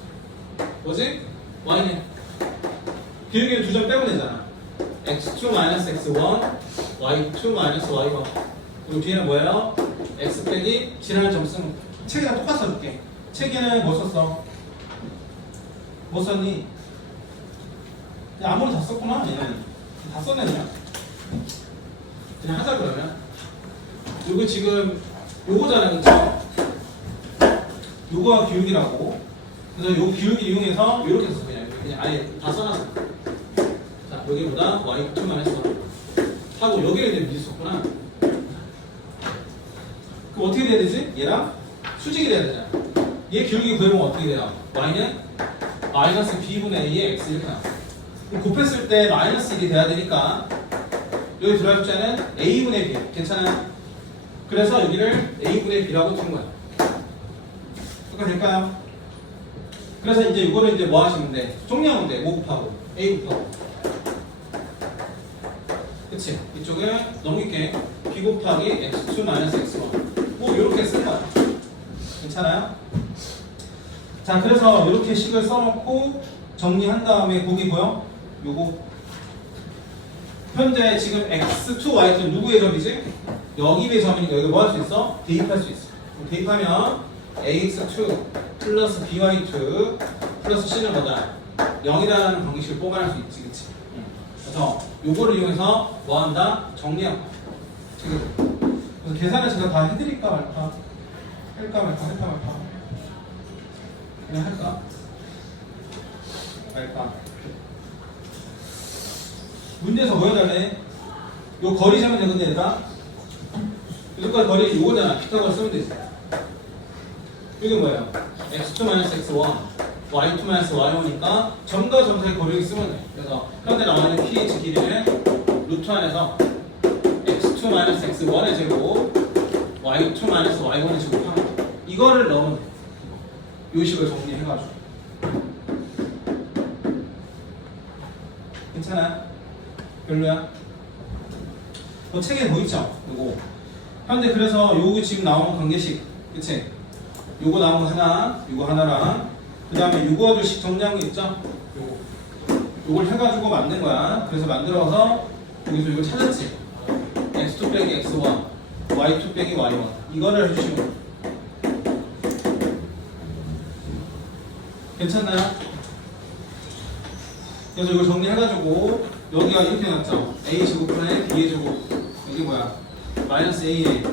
뭐지? y는 기울기를 2점 빼면 되잖아. x2-x1, y2-y1. 그리고 뒤에는 뭐예요? x 빼기 지나는 점 쓰는 거. 책이랑 똑같이 써줄게. 책에는 뭐 썼어? 뭐 썼니? 그냥 아무리 다 썼구나. 얘는 다 썼네 그냥. 그냥 하자 그러면. 요거 지금 요거잖아, 그쵸? 요거가 기울기라고. 그래서 요 기울기 이용해서 이렇게 해서 그냥 아예 다 써놨어. 자, 여기보다 y2만 했어. 하고 여기에 대해 미리 썼구나. 그럼 어떻게 돼야 되지? 얘랑 수직이 돼야 되잖아. 얘 기울기 구해보면 어떻게 돼요? y는 마이너스 b분의 a의 x 이렇게 나와. 그럼 곱했을 때 마이너스 1이 돼야 되니까 여기 들어갈 숫자는 a분의 b. 괜찮아요? 그래서 여기를 a분의 b라고 둔 거야. 그러니까 될까요? 그래서 이제 이거를 이제 뭐 하시면 돼? 정리하면 돼. 뭐 곱하고 a 곱하고. 그치? 이쪽에 넘길게. b 곱하기 x2 x1. 뭐 이렇게 쓸 거야. 괜찮아요? 자, 그래서 이렇게 식을 써놓고 정리한 다음에 거기 보여? 요거 현재 지금 x2, y2는 누구의 점이지? 여기의 점이니까 여기 뭐 할 수 있어? 대입할 수 있어. 대입하면 ax2 플러스 by2 플러스 c는 뭐다? 0이라는 방식을 뽑아낼 수 있지, 그치? 그래서 요거를 이용해서 뭐 한다? 정리한 거야. 그래서 계산을 제가 다 해드릴까 말까? 할까 말까? 할까 말까? 그냥 할까? 말까? 문제에서 뭐 해달래? 요 거리 재면 되거든, 얘들아? 여기까지 거리 요거잖아. 피타고라 쓰면 되지. 이게 뭐예요? x2-x1, y2-y1이니까 점과 점 사이 거리를 쓰면 돼. 그래서 현재 나와 있는 ph 길이는 루트 안에서 x2-x1의 제곱, y2-y1의 제곱하면 돼. 이거를 넣으면 돼. 요 식을 정리해가지고. 괜찮아요? 별로야? 책에 뭐 있죠? 요거. 현재 그래서 요거 지금 나오는 관계식, 그치? 요거 나온 거 하나, 요거 하나랑, 그 다음에 요거 가지고 식 정리한 거 있죠? 요걸 해가지고 만든 거야. 그래서 만들어서 여기서 이거 찾았지? x2 빼기 x1, y2 빼기 y1. 이거를 해주시면 돼요. 괜찮나요? 그래서 이걸 정리해가지고 여기가 이렇게 해놨죠? a 제곱분의 b의 제곱. 이게 뭐야? 마이너스 a에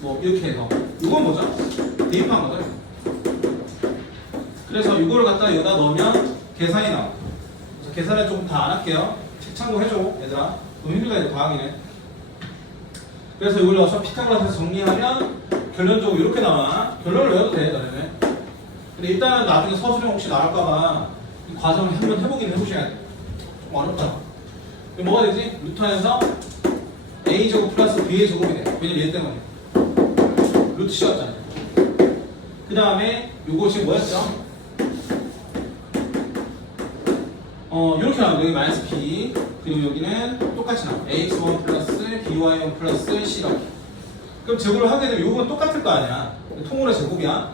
뭐 이렇게 해서 이건 뭐죠? 대입한 거죠. 그래서 이거를 갖다 여기다 넣으면 계산이 나와. 그래서 계산을 조금 다 안 할게요. 책 참고해줘 얘들아. 너무 힘들다 이제 과학이네. 그래서 이걸 넣어서 피타고라스에서 정리하면 결론적으로 이렇게 나와. 결론을 외워도 돼 너네는. 근데 일단은 나중에 서술형 혹시 나올까봐 이 과정을 한번 해보긴 해보셔야 돼. 좀 어렵다. 그럼 뭐가 되지? 루트 안에서 a 제곱 플러스 b의 제곱이 돼. 왜냐면 얘 때문에 루트 씌웠잖아요. 그 다음에 요것이 뭐였죠? 이렇게 나와요. 여기 마이너스 b 그리고 여기는 똑같이 나와. ax1 플러스 by1 플러스 c 이렇게. 그럼 제곱을 하게 되면 요건 똑같을 거 아니야. 통으로 제곱이야.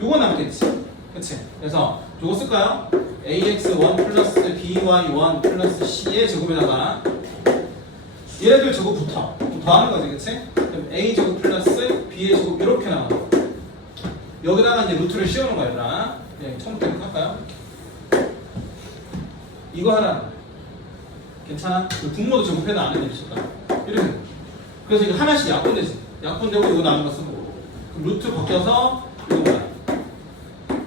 요건 남겠지. 그치? 그래서 요거 쓸까요? ax1 플러스 by1 플러스 c의 제곱에다가 얘네들 저거 더하는 거지, 그치? 그럼 A 제곱 플러스 B의 제곱 이렇게 나와. 여기다가 이제 루트를 씌우는 거야, 얘들아. 그냥 처음부터 이렇게 할까요? 이거 하나. 괜찮아? 분모도 제곱해도 안 해도 있었다. 이렇게. 그래서 이거 하나씩 약분되지. 약분되고 이거 나누는 거 쓰고. 그럼 루트 벗겨서 이거 뭐야?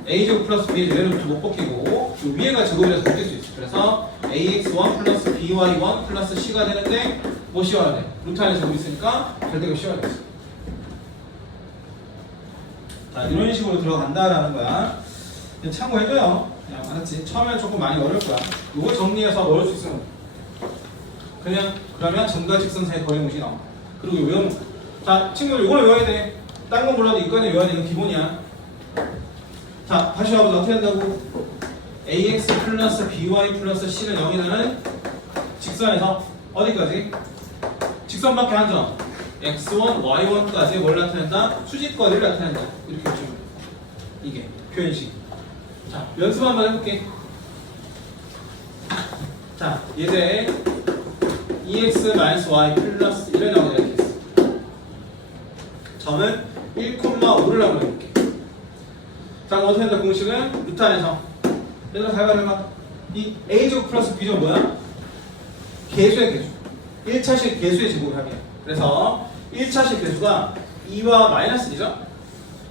a제곱 플러스 b의 제곱 루트 못 벗기고 이 위에가 제곱이라서 벗길 수 있어. 그래서 ax1 플러스 by1 플러스 c가 되는데 뭐 씌워야 돼? 루트 안에 제곱 있으니까 절대값 씌워야 돼. 자, 이런 식으로 들어간다라는 거야. 그냥 참고해줘요. 그냥 알았지? 처음에는 조금 많이 어려울 거야. 이거 정리해서 넣을 수 있으면 그냥 그러면 점과 직선 사이 거리 공식이 나와. 그리고 이거 외우는 거야. 자, 친구들 이거는 외워야 돼. 딴 건 몰라도 이거는 외워야 돼. 이건 기본이야. 자, 다시 와보자. 어떻게 한다고? ax 플러스 by 플러스 c는 0이 되는 직선에서 어디까지? 직선밖에 한 점. x1, y1까지 뭘 나타낸다? 수직거리를 나타낸다. 이렇게 보시면 돼. 이게 표현식. 자, 연습 한번 해볼게. 자, 얘들 ex-y 플러스 1을 나오게 이렇게 했어. 점은 1,5를 나오게 해볼게. 자, 그럼 어떻게 한다? 공식은 루트 안에서 얘들아 잘 봐봐. 이 a제곱 플러스 b제곱 뭐야? 개수의 개수. 1차식 개수의 제곱을 하게. 그래서 1차식 개수가 2와 마이너스 1이죠?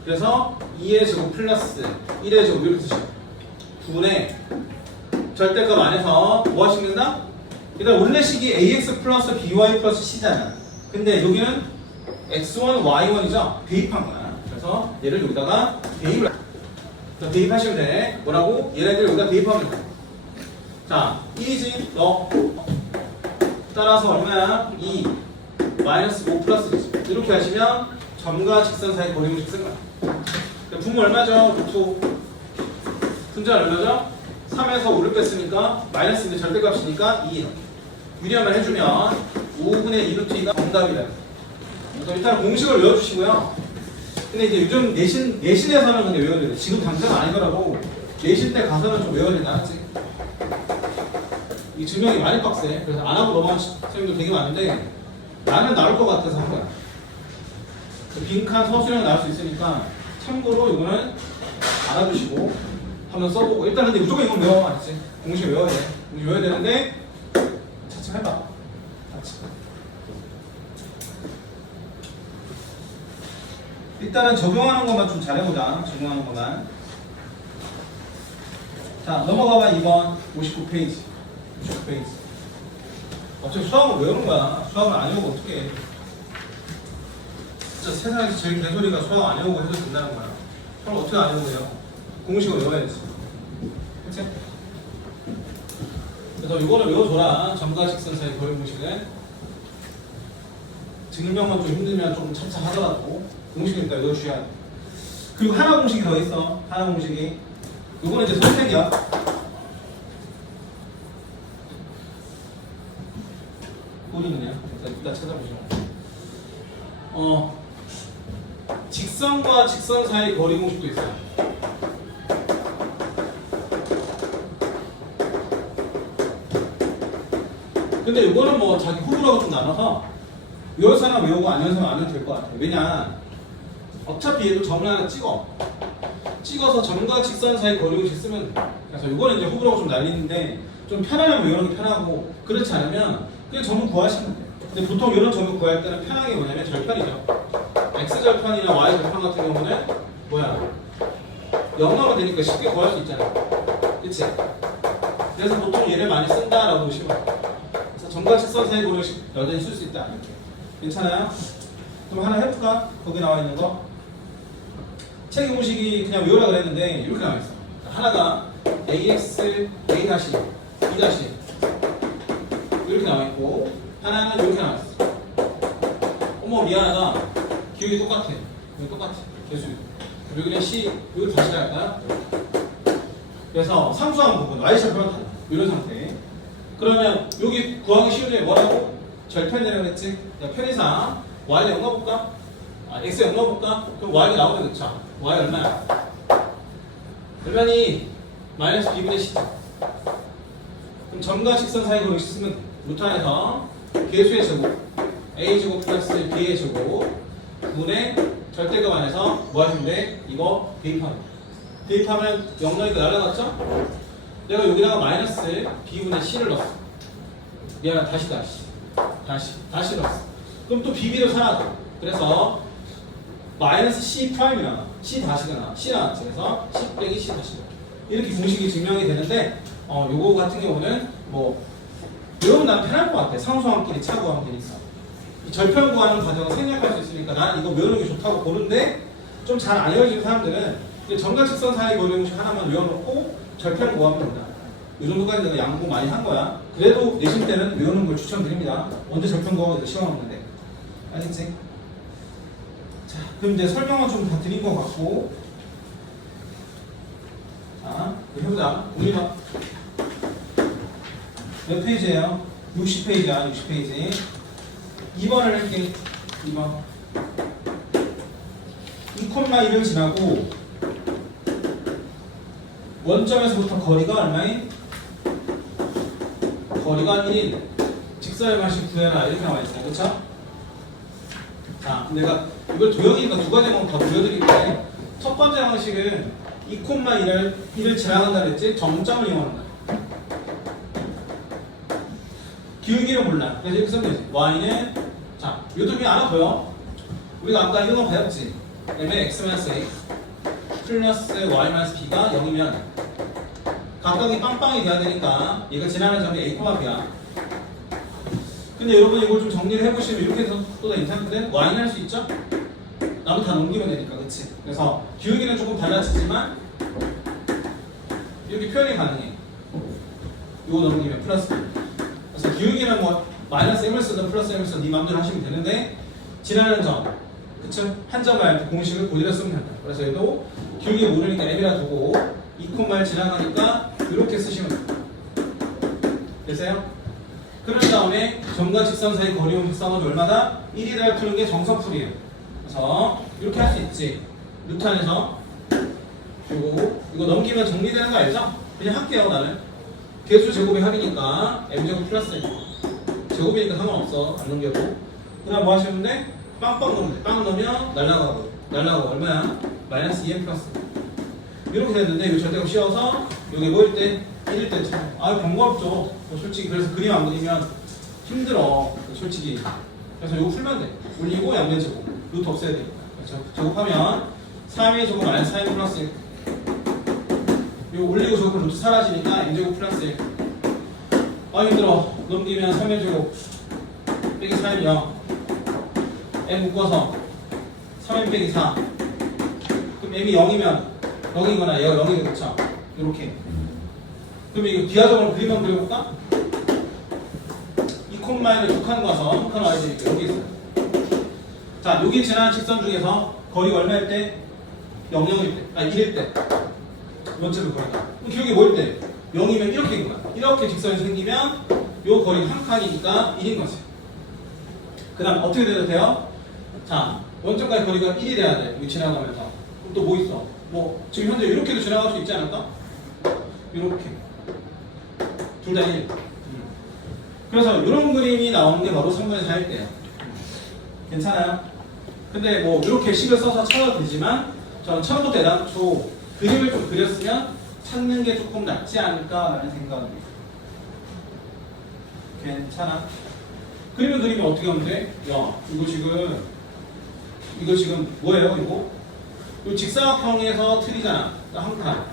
그래서 2의 제곱 플러스 1의 제곱 이렇게 쓰시면 9분의 절대값 안에서 뭐 하시는다? 일단 원래식이 ax 플러스 by 플러스 c잖아. 근데 여기는 x1, y1이죠? 대입한 거야. 그래서 얘를 여기다가 대입을 대입하시면 돼. 뭐라고? 얘네들 여기다 대입하면 돼. 자, 2지 너 따라서 얼마야? 2 마이너스 5 플러스 1 이렇게 하시면 점과 직선 사이 거리 공식 쓴 거야. 분모 얼마죠? 루트 5. 분자 얼마죠? 3에서 5를 뺐으니까 마이너스인데 절대값이니까 2 이렇게. 유리함을 해주면 5분의 2 루트 2가 정답이다. 그래서 일단 공식을 외워주시고요. 근데 이제 요즘 내신에서는 근데 외워야 돼. 지금 당장 아니더라도 내신 때 가서는 좀 외워야 된다. 알았지? 이 증명이 많이 빡세. 그래서 안 하고 넘어간 선생님들 되게 많은데 나는 나올 것 같아서 한 거야. 빈칸 서술형 나올 수 있으니까 참고로 이거는 알아두시고 한번 써보고 일단 근데 무조건 이건 외워. 알았지? 공식 외워야 돼. 공식 외워야 되는데 차츰 해봐. 차츰. 일단은 적용하는 것만 좀 잘해보자. 적용하는 것만. 자, 넘어가봐. 2번 59페이지. 59페이지. 어차피 수학을 외우는 거야. 수학을 안 외우고 어떻게 해. 진짜 세상에서 제일 개소리가 수학 안 외우고 해도 된다는 거야. 그럼 어떻게 안 외우고 해요? 공식을 외워야지. 그치? 그래서 이거를 외워줘라. 점과 직선 사이 거리 공식은. 증명만 좀 힘들면 좀 참참하더라도 공식이니까 외워주셔야 돼. 그리고 하나 공식이 더 있어. 하나 공식이. 이거는 이제 선택이야. 어디 있느냐? 일단 찾아보시면. 직선과 직선 사이 거리 공식도 있어요. 근데 이거는 뭐 자기 호불호가 좀 나눠서 외울 사람 외우고 안 외운 사람 안 해도 될 것 같아. 왜냐? 어차피 얘도 점을 하나 찍어서 점과 직선 사이 거리 공식 쓰면 돼. 그래서 이거는 이제 호불호가 좀 날리는데 좀 편하면 외우는 게 편하고 그렇지 않으면 그냥 점을 구하시면 돼요. 근데 보통 이런 점을 구할 때는 편한 게 뭐냐면 절편이죠. x절편이나 y절편 같은 경우는 뭐야? 0 넣으면 되니까 쉽게 구할 수 있잖아. 그치? 그래서 보통 얘를 많이 쓴다라고 보시면 돼요. 그래서 점과 직선 사이 거리 공식 여전히 쓸 수 있다. 이렇게. 괜찮아요? 그럼 하나 해볼까? 거기 나와 있는 거. 책 공식이 그냥 외우라 그랬는데 이렇게 나와 있어. 하나가 ax, a-, b- 이렇게 나와 있고 하나는 이렇게 나와 있어. 어머 미안하다. 기억이 똑같아. 여기 똑같아. 계속. 여기는 c, 여기 다시 할까요? 그래서 상수항 부분 y절편은 달라. 이런 상태. 그러면 여기 구하기 쉬운데 뭐라고? 절편이라고 했지? 편의상 y를 0 넣어볼까? x에 0 넣어볼까? 그럼 y가 나오면 그쵸? y 얼마야? 얼마니? 마이너스 b분의 c죠. 그럼 점과 직선 사이 거리 쓰면 루트 안에서 개수의 제곱 a제곱 플러스 b의 제곱 분의 절대값 안에서 뭐 하시면 돼? 이거 대입하면 대입하면 0이니까 날아갔죠? 내가 여기다가 마이너스 b분의 c를 넣었어. 미안해, 다시 넣었어. 그럼 또 bb를 사라져. 그래서 마이너스 c 프라임이 나와. c 다시가 나와. c 나왔지. 그래서 c 빼기 c 다시 이렇게 공식이 증명이 되는데 요거 같은 경우는 뭐 외우면 난 편할 것 같아. 상수함끼리 차구하면 되니까. 이 절편 구하는 과정을 생략할 수 있으니까 난 이거 외우는 게 좋다고 보는데 좀 잘 안 외워지는 사람들은 정각직선 사이 거리 공식 하나만 외워놓고 절편 구하면 된다. 이 정도까지 내가 양보 많이 한 거야. 그래도 내신 때는 외우는 걸 추천드립니다. 언제 절편 구하고 시험 없는데. 알겠지? 자, 그럼 이제 설명은 좀 다 드린 것 같고. 자, 해보자. 우리가 몇 페이지예요? 60페이지야, 60페이지. 2번을 할게. 2번. 2,1을 지나고 원점에서부터 거리가 얼마인? 거리가 1인 직사의 방식 구해라 이렇게 나와 있어요. 그렇죠? 자, 내가 이걸 도형이니까 두 가지 방법 더 보여드릴게. 첫 번째 방식은 2,1을 지나간다 그랬지? 정점을 이용한다. 기울기를 몰라. 그래서 이렇게 쓰면 되지. y는 자, 요도 그냥 하나 더요. 우리가 아까 이런 거 배웠지? mx-a 플러스 y-b가 0이면 각각이 빵빵이 돼야 되니까 얘가 지나는 점이 a, b야. 근데 여러분 이걸 좀 정리를 해보시면 이렇게 해서 또 다 괜찮은데 y는 할 수 있죠? 나도 다 넘기면 되니까, 그치? 그래서 기울기는 조금 달라지지만 이렇게 표현이 가능해. 이거 넘기면 플러스. 그래서 기울기는 뭐 마이너스 m을 쓰든 플러스 m을 쓰든 네 맘대로 하시면 되는데 지나는 점, 그쵸? 한 점을 알 때 공식을 그대로 쓰면 된다. 그래서 얘도 기울기 모르니까 m이라 두고 2,1 지나가니까 이렇게 쓰시면 돼요. 됐어요? 그런 다음에 점과 직선 사이 거리 음식상은 얼마다? 1이다 푸는 게 정석풀이에요. 그래서 이렇게 할 수 있지. 루트 안에서 그리고 이거 넘기면 정리되는 거 알죠? 그냥 할게요. 나는 개수 제곱의 합이니까 m제곱 플러스 제곱이니까 상관없어. 안 넘겨도. 그 다음 뭐 하시면 돼? 빵빵 넣으면 돼. 빵 넣으면 날라가고 얼마야? 마이너스 2m 플러스 이렇게 됐는데 이거 절대값 씌워서 여기 뭐일 때? 1일 때 참. 번거롭죠. 솔직히 그래서 그림 안 그리면 힘들어. 솔직히. 그래서 이거 풀면 돼. 올리고 양변 제곱. 루트 없애야 돼. 그렇죠? 제곱하면 3의 제곱 마이너스 4의 플러스 1. 이거 올리고 제곱 루트 사라지니까 m제곱 플러스 1. 힘들어. 넘기면 3의 제곱 빼기 4의 0. m 묶어서 3m 빼기 4. 그럼 m이 0이면 0이거나 얘가 0이고 그쵸? 요렇게. 그럼 이거 비하적으로 그림 한번 그려볼까? 2,를 두 칸 가서 한 칸 와야 되니까 여기 있어요. 자, 여기 지나는 직선 중에서 거리가 얼마일 때? 0,0일 때. 1일 때. 원점을 거리가. 그럼 기울기 뭐일 때? 0이면 이렇게인 거야. 이렇게 직선이 생기면 요 거리 한 칸이니까 1인 거지. 그 다음 어떻게 돼도 돼요? 자, 원점까지 거리가 1이 돼야 돼. 여기 지나가면서. 그럼 또 뭐 있어? 뭐 지금 현재 이렇게도 지나갈 수 있지 않을까? 이렇게. 둘 다 1. 그래서 이런 그림이 나오는 게 바로 3분의 4일 때예요. 괜찮아요? 근데 뭐 이렇게 식을 써서 찾아도 되지만 저는 처음부터 애당초 그림을 좀 그렸으면 찾는 게 조금 낫지 않을까라는 생각입니다. 괜찮아? 그림을 그리면 어떻게 하면 돼? 야, 이거 지금 뭐예요? 이거 직사각형에서 틀이잖아. 한 칸.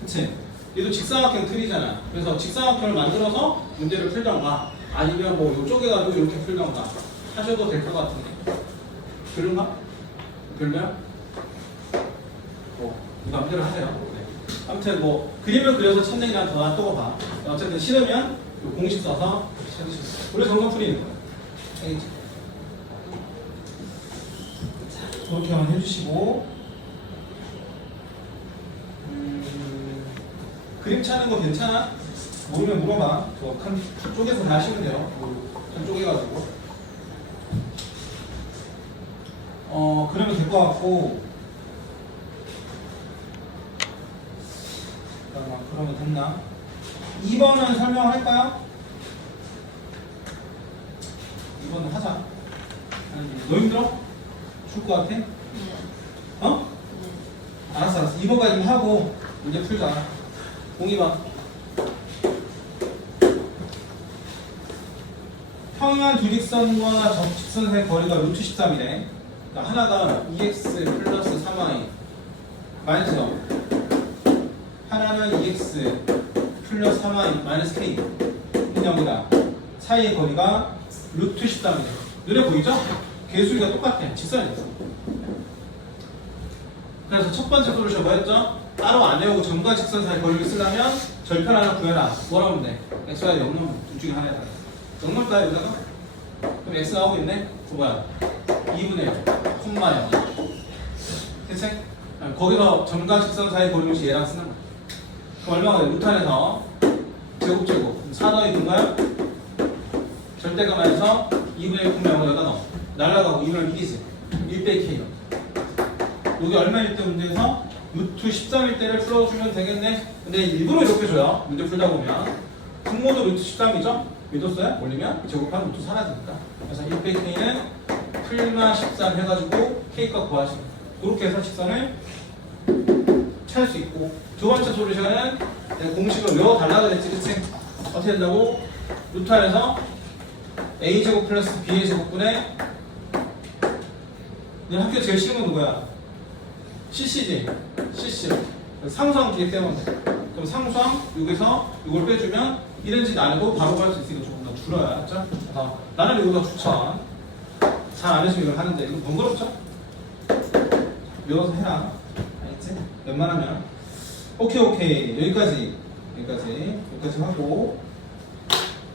그치? 얘도 직사각형 틀이잖아. 그래서 직사각형을 만들어서 문제를 풀던가 아니면 뭐 이쪽에 가지고 이렇게 풀던가 하셔도 될 것 같은데. 별론가? 별로야? 이거 맘대로 하세요. 네. 아무튼 뭐 그림을 그려서 찾는 게 난 더 낫다고 봐. 어쨌든 싫으면 공식 써서 찾으시면 돼요. 우리 정성 풀이는 거야. 알겠지? 자, 그렇게 한번 해주시고 그림 찾는 거 괜찮아? 모르면 물어봐. 저 칸 쪼개서 다 하시면 돼요. 칸 쪼개가지고. 그러면 될 것 같고. 잠깐만, 그러면 됐나? 2번은 설명할까요? 이번 하자. 아니, 너 힘들어? 죽을 것 같아? 네. 어? 네. 알았어 알았어. 2번까지 하고 문제 풀자. 공이봐. 평행한 두 직선과 접직선 사이 거리가 루트 13이래. 그러니까 하나가 2x 플러스 3y 마이너스 0. 하나는 2x 플러스 3y 마이너스 k. 근데 여기다 사이의 거리가 루트 13이래. 눈에 보이죠? 개수가 똑같아. 직선이 됐어. 그래서 첫 번째 솔루션 뭐였죠? 따로 안 외우고 점과 직선 사이 거리를 쓰려면 절편 하나 구해라. 뭐라고 하면 돼? x와 0 넣으면 둘 중에 하나야. 0 넣을까 여기다가? 그럼 x 나오고 있네? 그거 뭐야? 2분의 0, 콤마 0. 그치? 거기서 점과 직선 사이 거리를 얘랑 쓰는 거야. 그럼 얼마가 돼? 루트 안에서 제곱 4 더하기 뭐야? 절대감에서 2분의 1 콤마 0을 여기다 넣어. 날라가고 2분의 1이지. 1 빼기 k. 여기 얼마일 때 문제에서 루트 13일 때를 풀어주면 되겠네. 근데 일부러 이렇게 줘요. 문제 풀다 보면 분모도 루트 13이죠. 믿었어요? 올리면 제곱하면 루트 사라지니까. 그래서 1 빼기 k는 풀마 13 해가지고 k값 구하시면 그렇게 해서 직선을 찾을 수 있고, 두 번째 솔루션은 공식을 외워달라 그랬지. 그치? 어떻게 된다고? 루트 안에서 a제곱 플러스 b의 제곱분의 너 학교 제일 쉬운 건 누구야? CC지? CC. 상수항 뒤에 떼면 돼. 그럼 상수항 여기서 이걸 빼주면 이런지 나누고 바로 갈 수 있으니까 조금 더 줄어야. 알았죠? 그래서 나는 이거 더 추천. 잘 안 해주면 이걸 하는데 이거 번거롭죠? 외워서 해라. 알겠지? 웬만하면. 오케이. 여기까지 하고